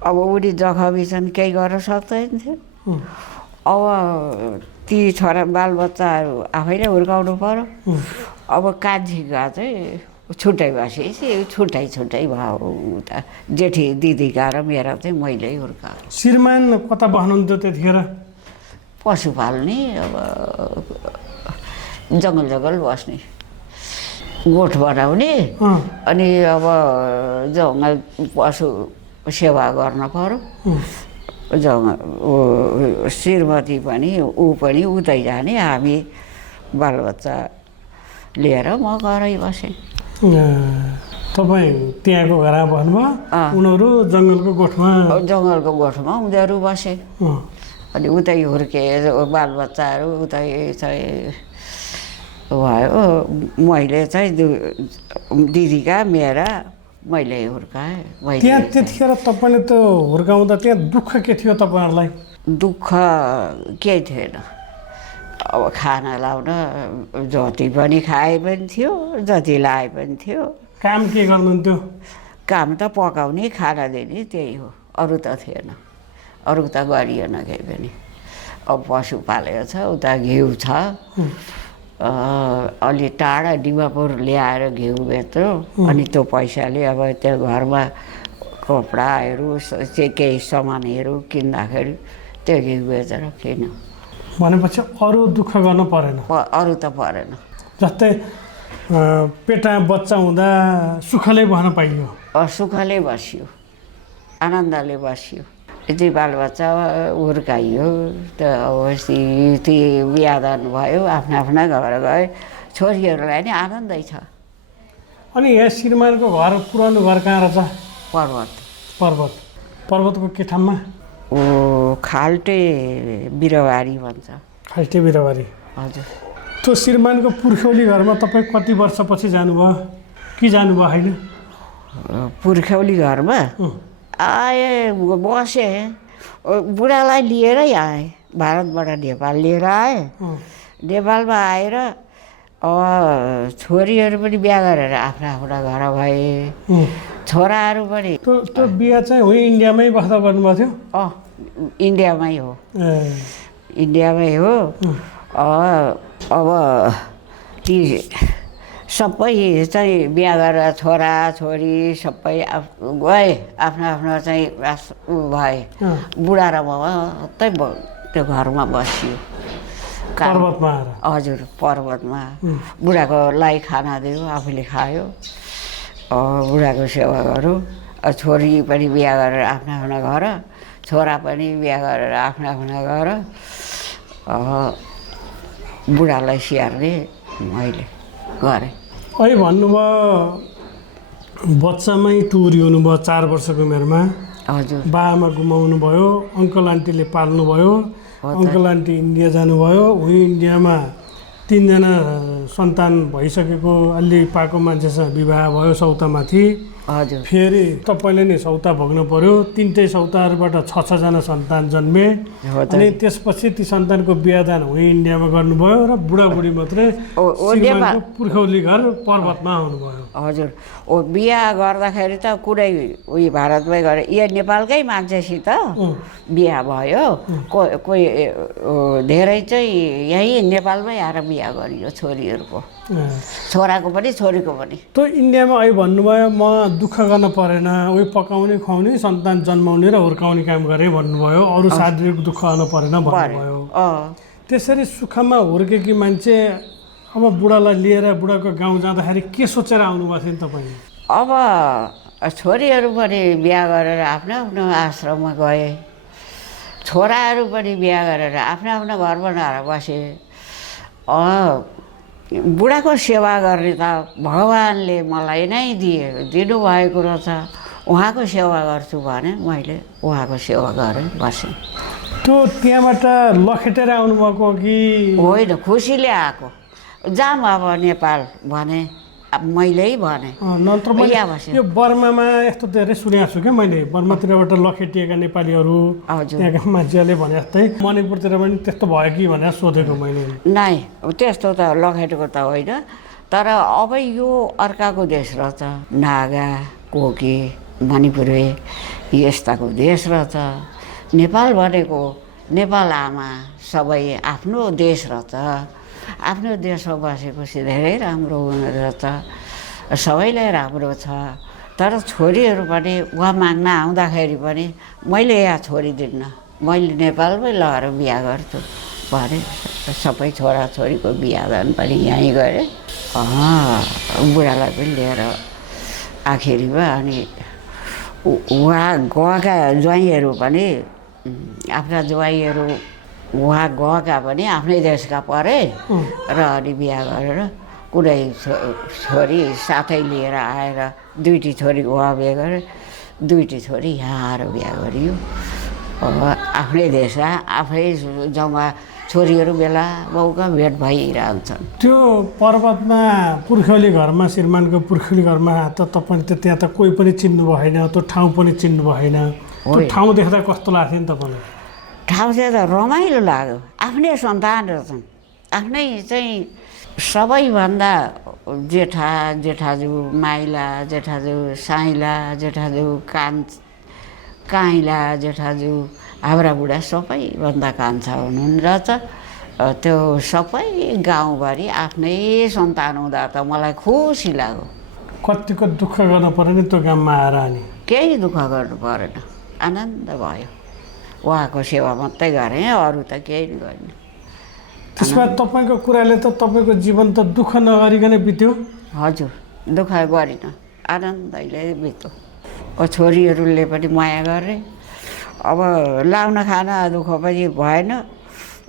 अब उनी जखमी छन्, केही गर्न सक्दैन थियो। अब ती छोरा बालबच्चाहरू आफैले हुर्काउनु पर्यो। अब कान्छीका चाहिँ छुट्टै बसेपछि छुट्टै भयो। उता जेठी दिदीका र मेरा चाहिँ मैले हुर्काएँ। श्रीमान कता बस्नुहुन्थ्यो त्यतिखेर? पशु पाल्ने, अब जङ्गल बस्ने, गोठ बनाउने। अनि अब जङ्गल पशु सेवा गर्न पर्यो। श्रीमती पनि ऊ पनि उतै जाने, हामी बालबच्चा लिएर म घरै बसेँ। तपाईँ त्यहाँको घरमा बस्नुभयो, उनीहरू जङ्गलको गोठमा जङ्गलको गोठमा उनीहरू बसे। अनि उतै हुर्के बालबच्चाहरू उतै चाहिँ भयो। मैले चाहिँ दिदीका मेरा मैले हुर्काएँ। त्यहाँ त्यतिखेर तपाईँले त हुर्काउँदा त्यहाँ दुःख के थियो तपाईँहरूलाई? दुःख केही थिएन। अब खाना लाउन जति पनि खाए पनि थियो, जति लाए पनि थियो। काम के गर्नुहुन्थ्यो? काम त पकाउने, खाना दिने, त्यही हो, अरू त थिएन। अरू त गरिएन केही पनि। अब पशु पालेको छ, उता घिउ छ, अलि टाढा डिमापुर ल्याएर घिउ बेच्यो। अनि त्यो पैसाले अब त्यो घरमा कपडाहरू चाहिँ केही सामानहरू किन्दाखेरि त्यो घिउ बेचेर किन्यो। भनेपछि अरू दुःख गर्नु परेन? अरू त परेन। जस्तै पेटमा बच्चा हुँदा सुखले बस्न पाइयो? सुखले बसियो, आनन्दले बसियो। यति बालबच्चा हुर्काइयो त अवश्य ती बिहादान भयो, आफ्ना आफ्ना घर गए। छोरीहरूलाई नि आनन्दै छ। अनि यहाँ श्रीमानको घर, पुरानो घर कहाँ रहेछ? पर्वत। पर्वत। पर्वतको के ठाउँमा? ओ खाल्टे बिरबारी भन्छ। खाल्टे बिरबारी। हजुर। त्यो श्रीमानको पुर्ख्यौली घरमा तपाईँ कति वर्षपछि जानुभयो कि जानुभयो होइन? पुर्ख्यौली घरमा आएँ, बसेँ। बुढालाई लिएरै आएँ, भारतबाट नेपाल लिएर आएँ। नेपालमा आएर छोरीहरू पनि बिहा गरेर आफ्ना आफ्ना घर भए। छोराहरू पनि। त्यो बिहा चाहिँ हो इन्डियामै बस्दा गर्नुभएको थियो? इन्डियामै हो। इन्डियामै हो। अब ती सबै चाहिँ बिहा गरेर छोरा छोरी सबै गए, आफ्नो आफ्नो चाहिँ भए। बुढा र म मात्रै त्यो घरमा बसियो। पर्वतमा आएर? हजुर, पर्वतमा। बुढाकोलाई खाना दियो, आफूले खायो। बुढाको सेवा गऱ्यो। छोरी पनि बिहा गरेर आफ्ना आफ्ना घर, छोरा पनि बिहा गरेर आफ्ना आफ्ना घर। बुढालाई स्याहार्ने मैले गरेँ। अहिले भन्नुभयो बच्चामै टुरी हुनुभयो 4 वर्षको उमेरमा। हजुर। बाआमा गुमाउनु भयो, अङ्कल आन्टीले पाल्नुभयो, अङ्कल आन्टी इन्डिया जानुभयो। उही इन्डियामा 3 जना सन्तान भइसकेको अलि पाएको मान्छेसँग विवाह भयो सौतामाथि। हजुर। फेरि तपाईँले नि सौता भोग्नु पर्यो। 3टै सौताहरूबाट 6 जना सन्तान जन्मे। अनि त्यसपछि ती सन्तानको बिहादान उही इन्डियामा गर्नुभयो र बुढाबुढी मात्रै श्रीमानको पुर्ख्यौली घर पर्वतमा आउनुभयो। हजुर। बिहा गर्दाखेरि त कुनै उही भारतमै गरे, यहाँ नेपालकै मान्छेसित बिहा भयो। कोही धेरै चाहिँ यहीँ नेपालमै आएर बिहा गरियो छोरीहरूको। छोराको पनि छोरीको पनि। त्यो इन्डियामा अहिले भन्नुभयो म दुःख गर्न परेन, उही पकाउने खुवाउने सन्तान जन्माउने र हुर्काउने काम गरेँ भन्नुभयो, अरू शारीरिक दुःख गर्नु परेन भन्नुभयो। त्यसरी सुखमा हुर्केकी मान्छे अब बुढालाई लिएर बुढाको गाउँ जाँदाखेरि के सोचेर आउनुभएको थियो नि तपाईँले? अब छोरीहरू पनि बिहा गरेर आफ्नो आफ्नो आश्रममा गए, छोराहरू पनि बिहा गरेर आफ्नो आफ्नो घर बनाएर बसे। बुढाको सेवा गर्ने त भगवान्ले मलाई नै दिनुभएको रहेछ, उहाँको सेवा गर्छु भने मैले उहाँको सेवा गरेँ, बसेँ। त्यो त्यहाँबाट लखेटेर आउनुभएको कि होइन? खुसीले आएको। जाऊँ अब नेपाल भने मैले भने। नत्र यो बर्मामा यस्तो धेरै सुनेको छु क्या मैले, बर्मातिरबाट लखेटिएका नेपालीहरू त्यहाँका मान्छेहरूले भने जस्तै मणिपुरतिर पनि त्यस्तो भयो कि भनेर सोधेको मैले। नाइ, त्यस्तो त लखेटेको त होइन, तर अब यो अर्काको देश रहेछ। नागा, कोकी, मणिपुरे यस्ताको देश रहेछ। नेपाल भनेको नेपाल आमा सबै आफ्नो देश रहेछ। आफ्नो देशमा बसेपछि धेरै राम्रो हुने रहेछ, सबैलाई राम्रो छ। तर छोरीहरू पनि उहाँ माग्न आउँदाखेरि पनि मैले यहाँ छोरी दिन्न, मैले नेपालमै लगेर बिहा गर्छु भने सबै छोराछोरीको बिहादान पनि यहीँ गरेँ। बुढालाई पनि लिएर आखिरीमा अनि उहाँ गएका ज्वाइँहरू पनि आफ्ना ज्वाइँहरू उहाँ गएका पनि आफ्नै देशका परे र अनि बिहा गरेर कुनै छोरी साथै लिएर आएर दुईटी छोरी उहाँ बिहे गरे, दुईटी छोरी यहाँ आएर बिहा गरियो। अब आफ्नै देश आफै जम्मा छोरीहरू बेला बाउका भेट भइरहन्छन्। त्यो पर्वतमा पुर्ख्यौली घरमा, श्रीमानको पुर्ख्यौली घरमा त तपाईँले त त्यहाँ त कोही पनि चिन्नु भएन, त्यो ठाउँ पनि चिन्नु भएन। त्यो ठाउँ देख्दा कस्तो लाग्थ्यो नि तपाईँलाई? ठाउँ चाहिँ त रमाइलो लाग्यो। आफ्नै सन्तान रहेछन्, आफ्नै चाहिँ सबैभन्दा जेठाजु माइला, जेठाजु साइला, जेठाजु काइला, जेठाजु हाम्रा बुढा सबैभन्दा कान्छा हुनुहुन्छ। त्यो सबै गाउँभरि आफ्नै सन्तान हुँदा त मलाई खुसी लाग्यो। कतिको दुःख गर्नु पऱ्यो नि त्यो गाउँमा आएर? अनि केही दुःख गर्नु परेन, आनन्द भयो। उहाँको सेवा मात्रै गरेँ, अरू त केही गरेन। त्यसमा तपाईँको कुराले त तपाईँको जीवन त दुःख नगरिकन बित्यो? हजुर, दुःख गरिनँ, आनन्दले बित्यो। छोरीहरूले पनि माया गरे। अब लाउन खान दुःख पनि भएन।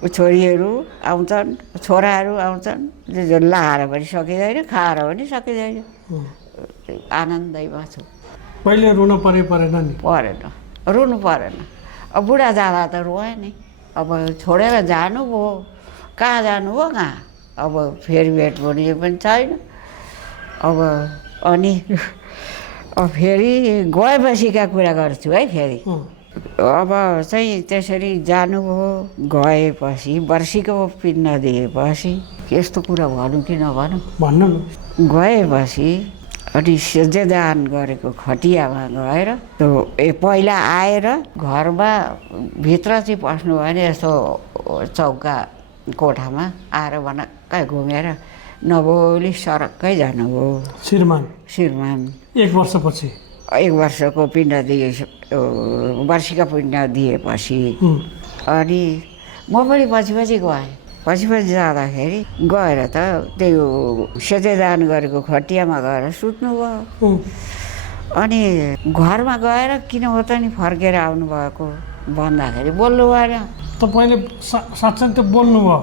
छोरीहरू आउँछन्, छोराहरू आउँछन्, लाएर पनि सकिँदैन, खाएर पनि सकिँदैन। आनन्दैमा छु। पहिले रुन परेन नि? परेन, रुनु परेन। अब बुढा जाँदा त रोएँ नि। अब छोडेर जानुभयो, कहाँ जानुभयो कहाँ? अब फेरि भेट हुने पनि छैन। अब अनि फेरि गएपछिका कुरा गर्छु है। फेरि अब चाहिँ त्यसरी जानुभयो, गएपछि वर्षीको पिण्ड दिएपछि यस्तो कुरा भनौँ कि नभनौँ? भन्नु। गएपछि अनि सेजेदान गरेको खटियामा गएर त्यो पहिला आएर घरमा भित्र चाहिँ पस्नु भयो भने यस्तो चौका कोठामा आएर भनक्कै घुमेर नबोली सरक्कै जानुभयो। श्रीमान 1 वर्षपछि? 1 वर्षको पिण्ड दिए, वर्षीका पिण्ड दिएपछि अनि म पनि पछि गएँ। पछि जाँदाखेरि गएर त त्यो सेजेदान गरेको खटियामा गएर सुत्नुभयो। अनि घरमा गएर किन हो त नि फर्केर आउनुभएको भन्दाखेरि बोल्नु भएन। तपाईँले साँच्चै त बोल्नुभयो?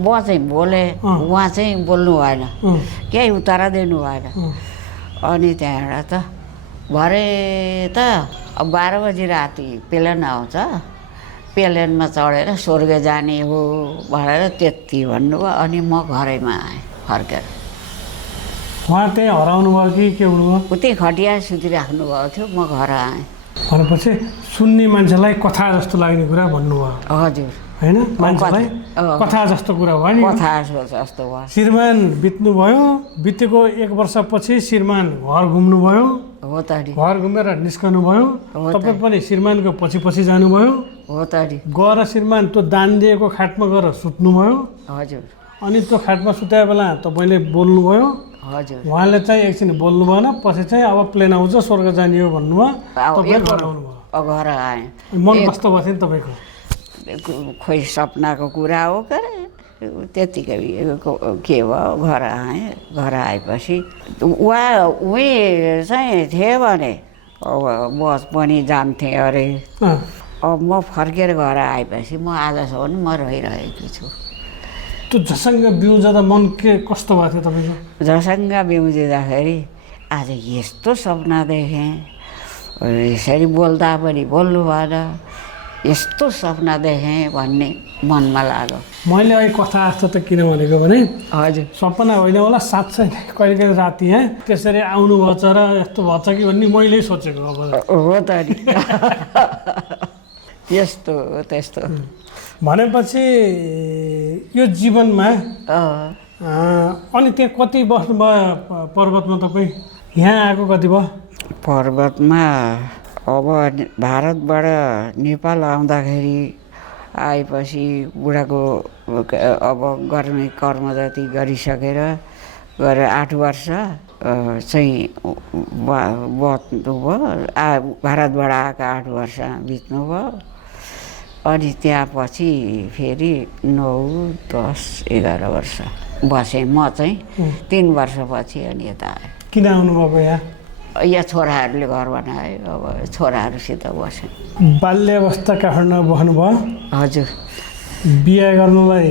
म चाहिँ बोलेँ, उहाँ चाहिँ बोल्नु भएन, केही उत्तर दिनु भएन। अनि त्यहाँबाट त भरे त 12 बजी राति प्लेन आउँछ, प्लेनमा चढेर स्वर्ग जाने हो भनेर त्यति भन्नुभयो। अनि म घरैमा आएँ फर्केर। उहाँ त्यही हराउनु भयो कि के हुनुभयो? उतै खटिया सुतिराख्नु भएको थियो, म घर आएँ। भनेपछि सुन्ने मान्छेलाई कथा जस्तो लाग्ने कुरा भन्नुभयो? हजुर, होइन, मान्छेलाई कथा जस्तो कुरा भयो नि? कथा जस्तो भयो। श्रीमान बित्नुभयो, बितेको 1 वर्षपछि श्रीमान घर घुम्नुभयो। हो त नि। घर घुमेर निस्कनु भयो, तपाईँ पनि श्रीमानको पछि जानुभयो। हो त नि। गएर श्रीमान त्यो दान दिएको खाटमा गएर सुत्नुभयो। हजुर। अनि त्यो खाटमा सुताए बेला तपाईँले बोल्नुभयो। हजुर। उहाँले चाहिँ एकछिन बोल्नु भएन, पछि चाहिँ अब प्लेन आउँछ स्वर्ग जाने हो भन्नुभयो। तपाईँ घर आउनुभयो। घर आएँ। मन कस्तो भयो थियो नि तपाईँको? खोइ सपनाको कुरा हो के त्यतिकै के भयो। घर आएँ। घर आएपछि उही चाहिँ थिएँ भने अब बस पनि जान्थेँ अरे। अब म फर्केर घर आएपछि म आजसम्म म रहिरहेकी छु। त्यो झसङ्ग बिउजदा मन के कस्तो भएको थियो तपाईँको? झसङ्ग बिउजिँदाखेरि आज यस्तो सपना देखेँ, यसरी बोल्दा पनि बोल्नु भएन, यस्तो सपना देखेँ भन्ने मनमा लाग्यो। मैले अहिले कथा जस्तो त किन भनेको भने हजुर सपना होइन होला, साँच्चै कहिले कहिले राति त्यसरी आउनु भएछ र यस्तो भएछ कि भन्ने मैले सोचेको हो त नि। यस्तो त्यस्तो भनेपछि यो जीवनमा अनि त्यहाँ कति बस्नुभयो पर्वतमा तपाईँ? यहाँ आएको कति भयो? पर्वतमा अब भारतबाट नेपाल आउँदाखेरि आएपछि बुढाको अब गर्ने कर्म जति गरिसकेर गएर 8 वर्ष चाहिँ बस्नुभयो। भारतबाट आएको 8 वर्ष बित्नुभयो। अनि त्यहाँ पछि फेरि 9, 10, 11 वर्ष बसेँ म चाहिँ। 3 वर्षपछि अनि यता आएँ। किन आउनुभएको यहाँ? यहाँ छोराहरूले घर बनायो, अब छोराहरूसित बसेँ। बाल्यावस्था काठमाडौँमा बस्नुभयो? हजुर। बिहा गर्नुलाई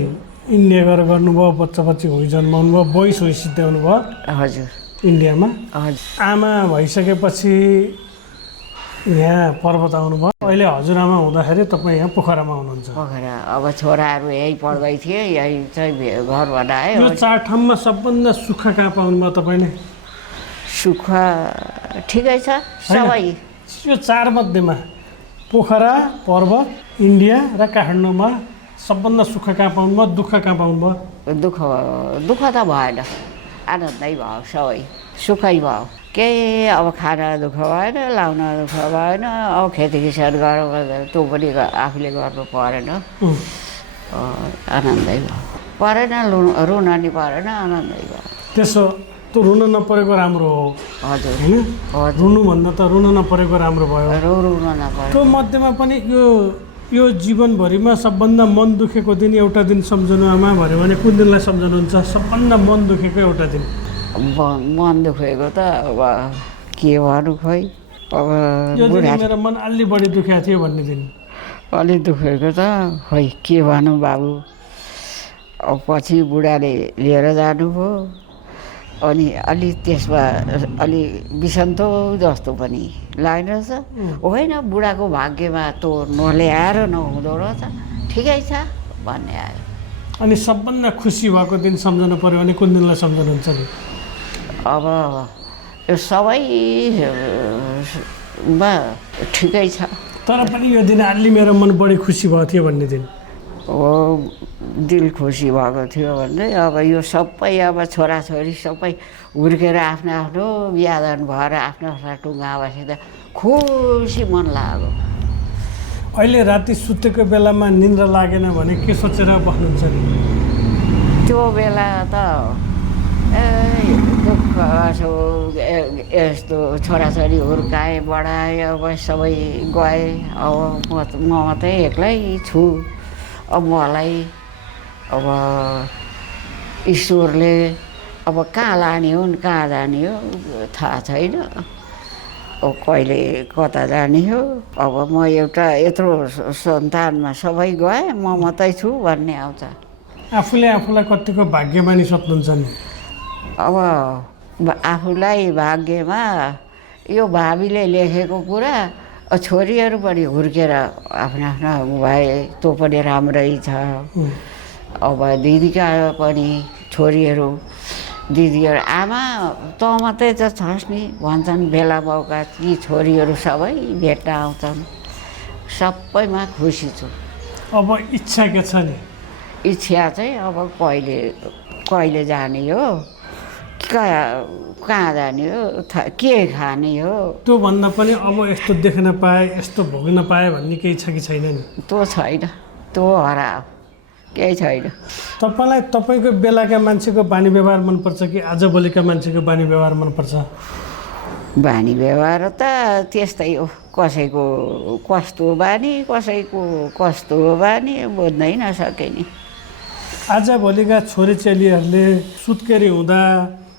इन्डिया गएर गर्नुभयो, बच्चा बच्ची हुई जन्माउनु भयो, बोइस हुई सिद्ध्याउनु भयो हजुर इन्डियामा। हजुर आमा भइसकेपछि यहाँ पर्वत आउनुभयो। अहिले हजुरआमा हुँदाखेरि तपाईँ यहाँ पोखरामा हुनुहुन्छ। पोखरा अब छोराहरू यही पढ्दै थिए, यही चाहिँ घर बनायो। यो 4 ठाउँमा सबभन्दा सुख कहाँ पाउनुभयो तपाईँले? सुख ठिकै छ सबै। यो 4 मध्येमा पोखरा, पर्वत, इन्डिया र काठमाडौँमा सबभन्दा सुख कहाँ पाउनुभयो, दुःख कहाँ पाउनुभयो? दुःख त भएन, आनन्दै भयो, सबै सुखै भयो। केही अब खाना दुःख भएन, लाउन दुःख भएन। अब खेती किसान गरेर त्यो पनि आफूले गर्नु परेन, आनन्दै भयो। परेन रुन नि परेन, आनन्दै भयो। त्यसो त्यो रुन नपरेको राम्रो हो हजुर होइन? हजुर रुनुभन्दा त रुन नपरेको राम्रो भयो। रुन नपऱ्यो। त्यो मध्येमा पनि यो जीवनभरिमा सबभन्दा मन दुखेको दिन एउटा दिन सम्झनु आमा भन्यो भने कुन दिनलाई सम्झनुहुन्छ? सबभन्दा मन दुखेको एउटा दिन? मन दुखेको त अब के भनौँ खोइ। अब यो दिन मेरो मन अलि बढी दुखेको थियो भन्ने दिन? अलि दुखेको त खोइ के भनौँ बाबु। अब पछि बुढाले लिएर जानुभयो, अनि अलि त्यसमा अलि बिसन्तो जस्तो पनि लाग्ने रहेछ। होइन बुढाको भाग्यमा त्यो नल्याएर नहुँदो रहेछ, ठिकै छ भन्ने आयो। अनि सबभन्दा खुसी भएको दिन सम्झनु पऱ्यो भने कुन दिनलाई सम्झनुहुन्छ नि? अब यो सबैमा ठिकै छ, तर पनि यो दिन अलि मेरो मन बढी खुसी भएको थियो भन्ने दिन? हो दिल खुसी भएको थियो भने अब यो सबै अब छोराछोरी सबै हुर्केर आफ्नो आफ्नो बिहादान भएर आफ्नो आफ्नो टुङ्गा बसेर खुसी मन लाग्यो। अहिले राति सुतेको बेलामा निन्द्रा लागेन भने के सोचेर बस्नुहुन्छ नि? त्यो बेला त दुःख यस्तो छोराछोरी हुर्काएँ बढाएँ, अब सबै गए। अब म मात्रै एक्लै छु। अब मलाई अब ईश्वरले अब कहाँ लाने हो कहाँ जाने हो थाहा छैन। अब कहिले कता जाने हो। अब म एउटा यत्रो सन्तानमा सबै गएँ, म मात्रै छु भन्ने आउँछ। आफूले आफूलाई कतिको भाग्यमानी सोच्नुहुन्छ नि? अब आफूलाई भाग्यमा यो भावीले लेखेको कुरा, छोरीहरू पनि हुर्केर आफ्नो आफ्नो भए त्यो पनि राम्रै छ। अब दिदीका पनि छोरीहरू दिदीहरू आमा त मात्रै त छस् नि भन्छन्। बेला मौका ती छोरीहरू सबै भेट्न आउँछन्। सबैमा खुसी छु। अब इच्छा के छ नि? इच्छा चाहिँ अब कहिले जाने हो, कहाँ जाने हो, के खाने हो। त्योभन्दा पनि अब यस्तो देख्न पाएँ, यस्तो भोग्न पाएँ भन्ने केही छ कि छैन नि? त्यो छैन, त्यो हरायो, केही छैन। तपाईँलाई तपाईँको बेलाका मान्छेको बानी व्यवहार मनपर्छ कि आजभोलिका मान्छेको बानी व्यवहार मनपर्छ? बानी व्यवहार त त्यस्तै हो, कसैको कस्तो बानी कसैको कस्तो बानी बुझ्नै नसके नि। आजभोलिका छोरीचेलीहरूले सुत्केरी हुँदा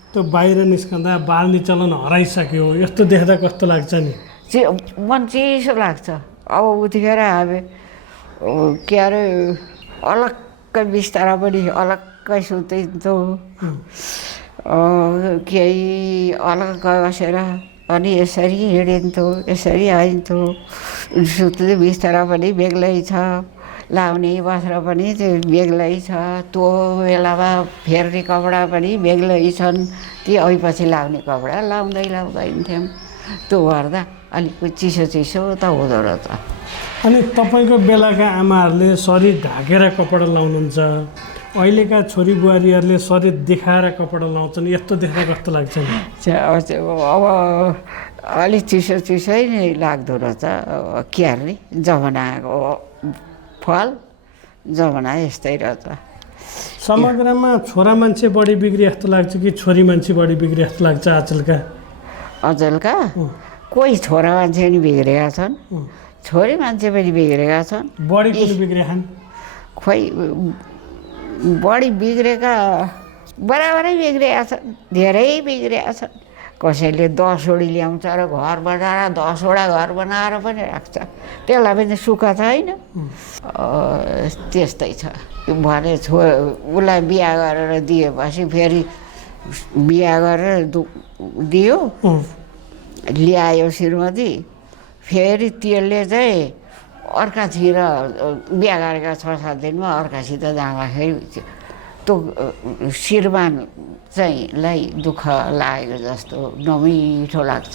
त्यो बाहिर निस्कँदा बाल्ने चलन हराइसक्यो, यस्तो देख्दा कस्तो लाग्छ नि? मन चिसो लाग्छ। अब उतिखेर हामी के अरे अलग्गै बिस्तारा पनि अलग्गै सुतिन्थ्यो, केही अलग्गै बसेर अनि यसरी हिँडिन्थ्यो, यसरी आइन्थ्यो। सुत्ने बिस्तारा पनि बेग्लै छ, लाउने वस्त्र पनि त्यो बेग्लै छ। त्यो बेलामा फेर्ने कपडा पनि बेग्लै छन्। ती ऐपछि लाउने कपडा लाउँदै हिँड्थ्यौँ। त्यो गर्दा अलिक चिसो त हुँदो रहेछ। अनि तपाईँको बेलाका आमाहरूले शरीर ढाकेर कपडा लाउनुहुन्छ, अहिलेका छोरी बुहारीहरूले शरीर देखाएर कपडा लाउँछन्, यस्तो देख्दा कस्तो लाग्छ नि? अब अलिक चिसै नै लाग्दो रहेछ। के गर्ने, जमानाको फल, जमाना यस्तै रहेछ। समग्रमा छोरा मान्छे बढी बिग्री जस्तो लाग्छ कि छोरी मान्छे बढी बिग्री जस्तो लाग्छ अचेलका? कोही छोरा मान्छे पनि बिग्रेका छन्, छोरी मान्छे पनि बिग्रेका छन्। बढी किन बिग्रेका छन्? खोइ बढी बिग्रेका बराबरै बिग्रेका छन्, धेरै बिग्रेका छन्। कसैले 10 वडी ल्याउँछ र घर बनाएर 10 वटा घर बनाएर पनि राख्छ, त्यसलाई पनि सुख छैन। त्यस्तै छ भने उसलाई बिहा गरेर दिएपछि फेरि बिहा गरेर दियो, ल्यायो श्रीमती, फेरि त्यसले चाहिँ अर्कातिर बिहा गरेका 6-7 दिनमा अर्कासित जाँदाखेरि त्यो श्रीमान चाहिँ लाई दुःख लागेको जस्तो नमिठो लाग्छ।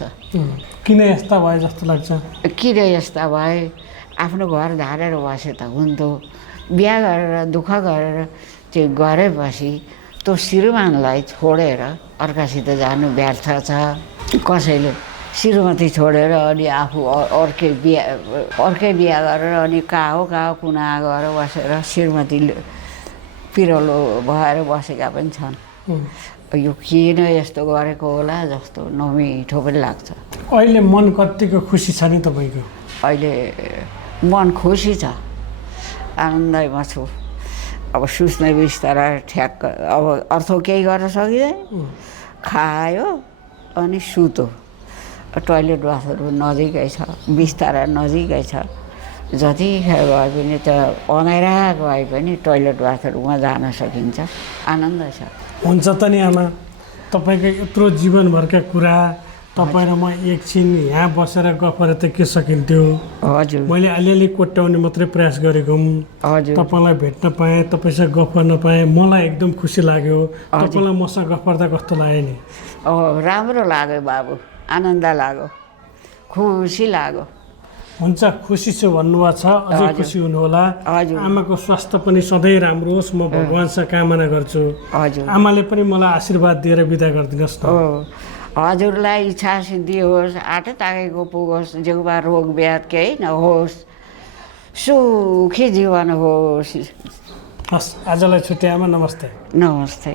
किन यस्ता भए जस्तो लाग्छ? किन यस्ता भए, आफ्नो घर धारेर बसे त हुन्थ्यो, बिहा गरेर दुःख गरेर त्यो गरेपछि त्यो श्रीमानलाई छोडेर अर्कासित जानु व्यर्थ छ। कसैले श्रीमती छोडेर अनि आफू अर्कै बिहा गरेर अनि कहाँ कुना गएर बसेर श्रीमती पिरोलो भएर बसेका पनि छन्। यो किन यस्तो गरेको होला जस्तो नमिठो पनि लाग्छ। अहिले मन कतिको खुसी छ नि तपाईँको? अहिले मन खुसी छ, आनन्दमा छु। अब सुत्ने बिस्तारा ठ्याक्क, अब अर्थो केही गर्न सकिँदैन, खायो अनि सुतो। टोइलेट बाथरुम नजिकै छ, बिस्तारा नजिकै छ, जतिखेर गए पनि त अँधाइरा गए पनि टोइलेट बाथरुममा जान सकिन्छ, आनन्द छ। हुन्छ त नि आमा, तपाईँको यत्रो जीवनभरका कुरा तपाईँ र म एकछिन यहाँ बसेर गफ गरेर त के सकिन्थ्यो। हजुर, मैले अलिअलि कोट्याउने मात्रै प्रयास गरेको। हजुर, तपाईँलाई भेट्न पाएँ, तपाईँसँग गफ गर्न पाएँ, मलाई एकदम खुसी लाग्यो। तपाईँलाई मसँग गफ गर्दा कस्तो लाग्यो नि? राम्रो लाग्यो बाबु, आनन्द लाग्यो, खुसी लाग्यो। हुन्छ, खुसी छु भन्नुभएको छ, अझै खुसी हुनुहोला। आमाको स्वास्थ्य पनि सधैँ राम्रो होस्, म भगवान्सँग कामना गर्छु। हजुर, आमाले पनि मलाई आशीर्वाद दिएर बिदा गरिदिनुहोस् न। हजुरलाई इच्छा सिद्धि होस्, आँट ताकेको पुगोस्, जिउमा रोग व्याध केही नहोस्, सुखी जीवन होस्। हस्, आजलाई छुट्टी आमा, नमस्ते। नमस्ते।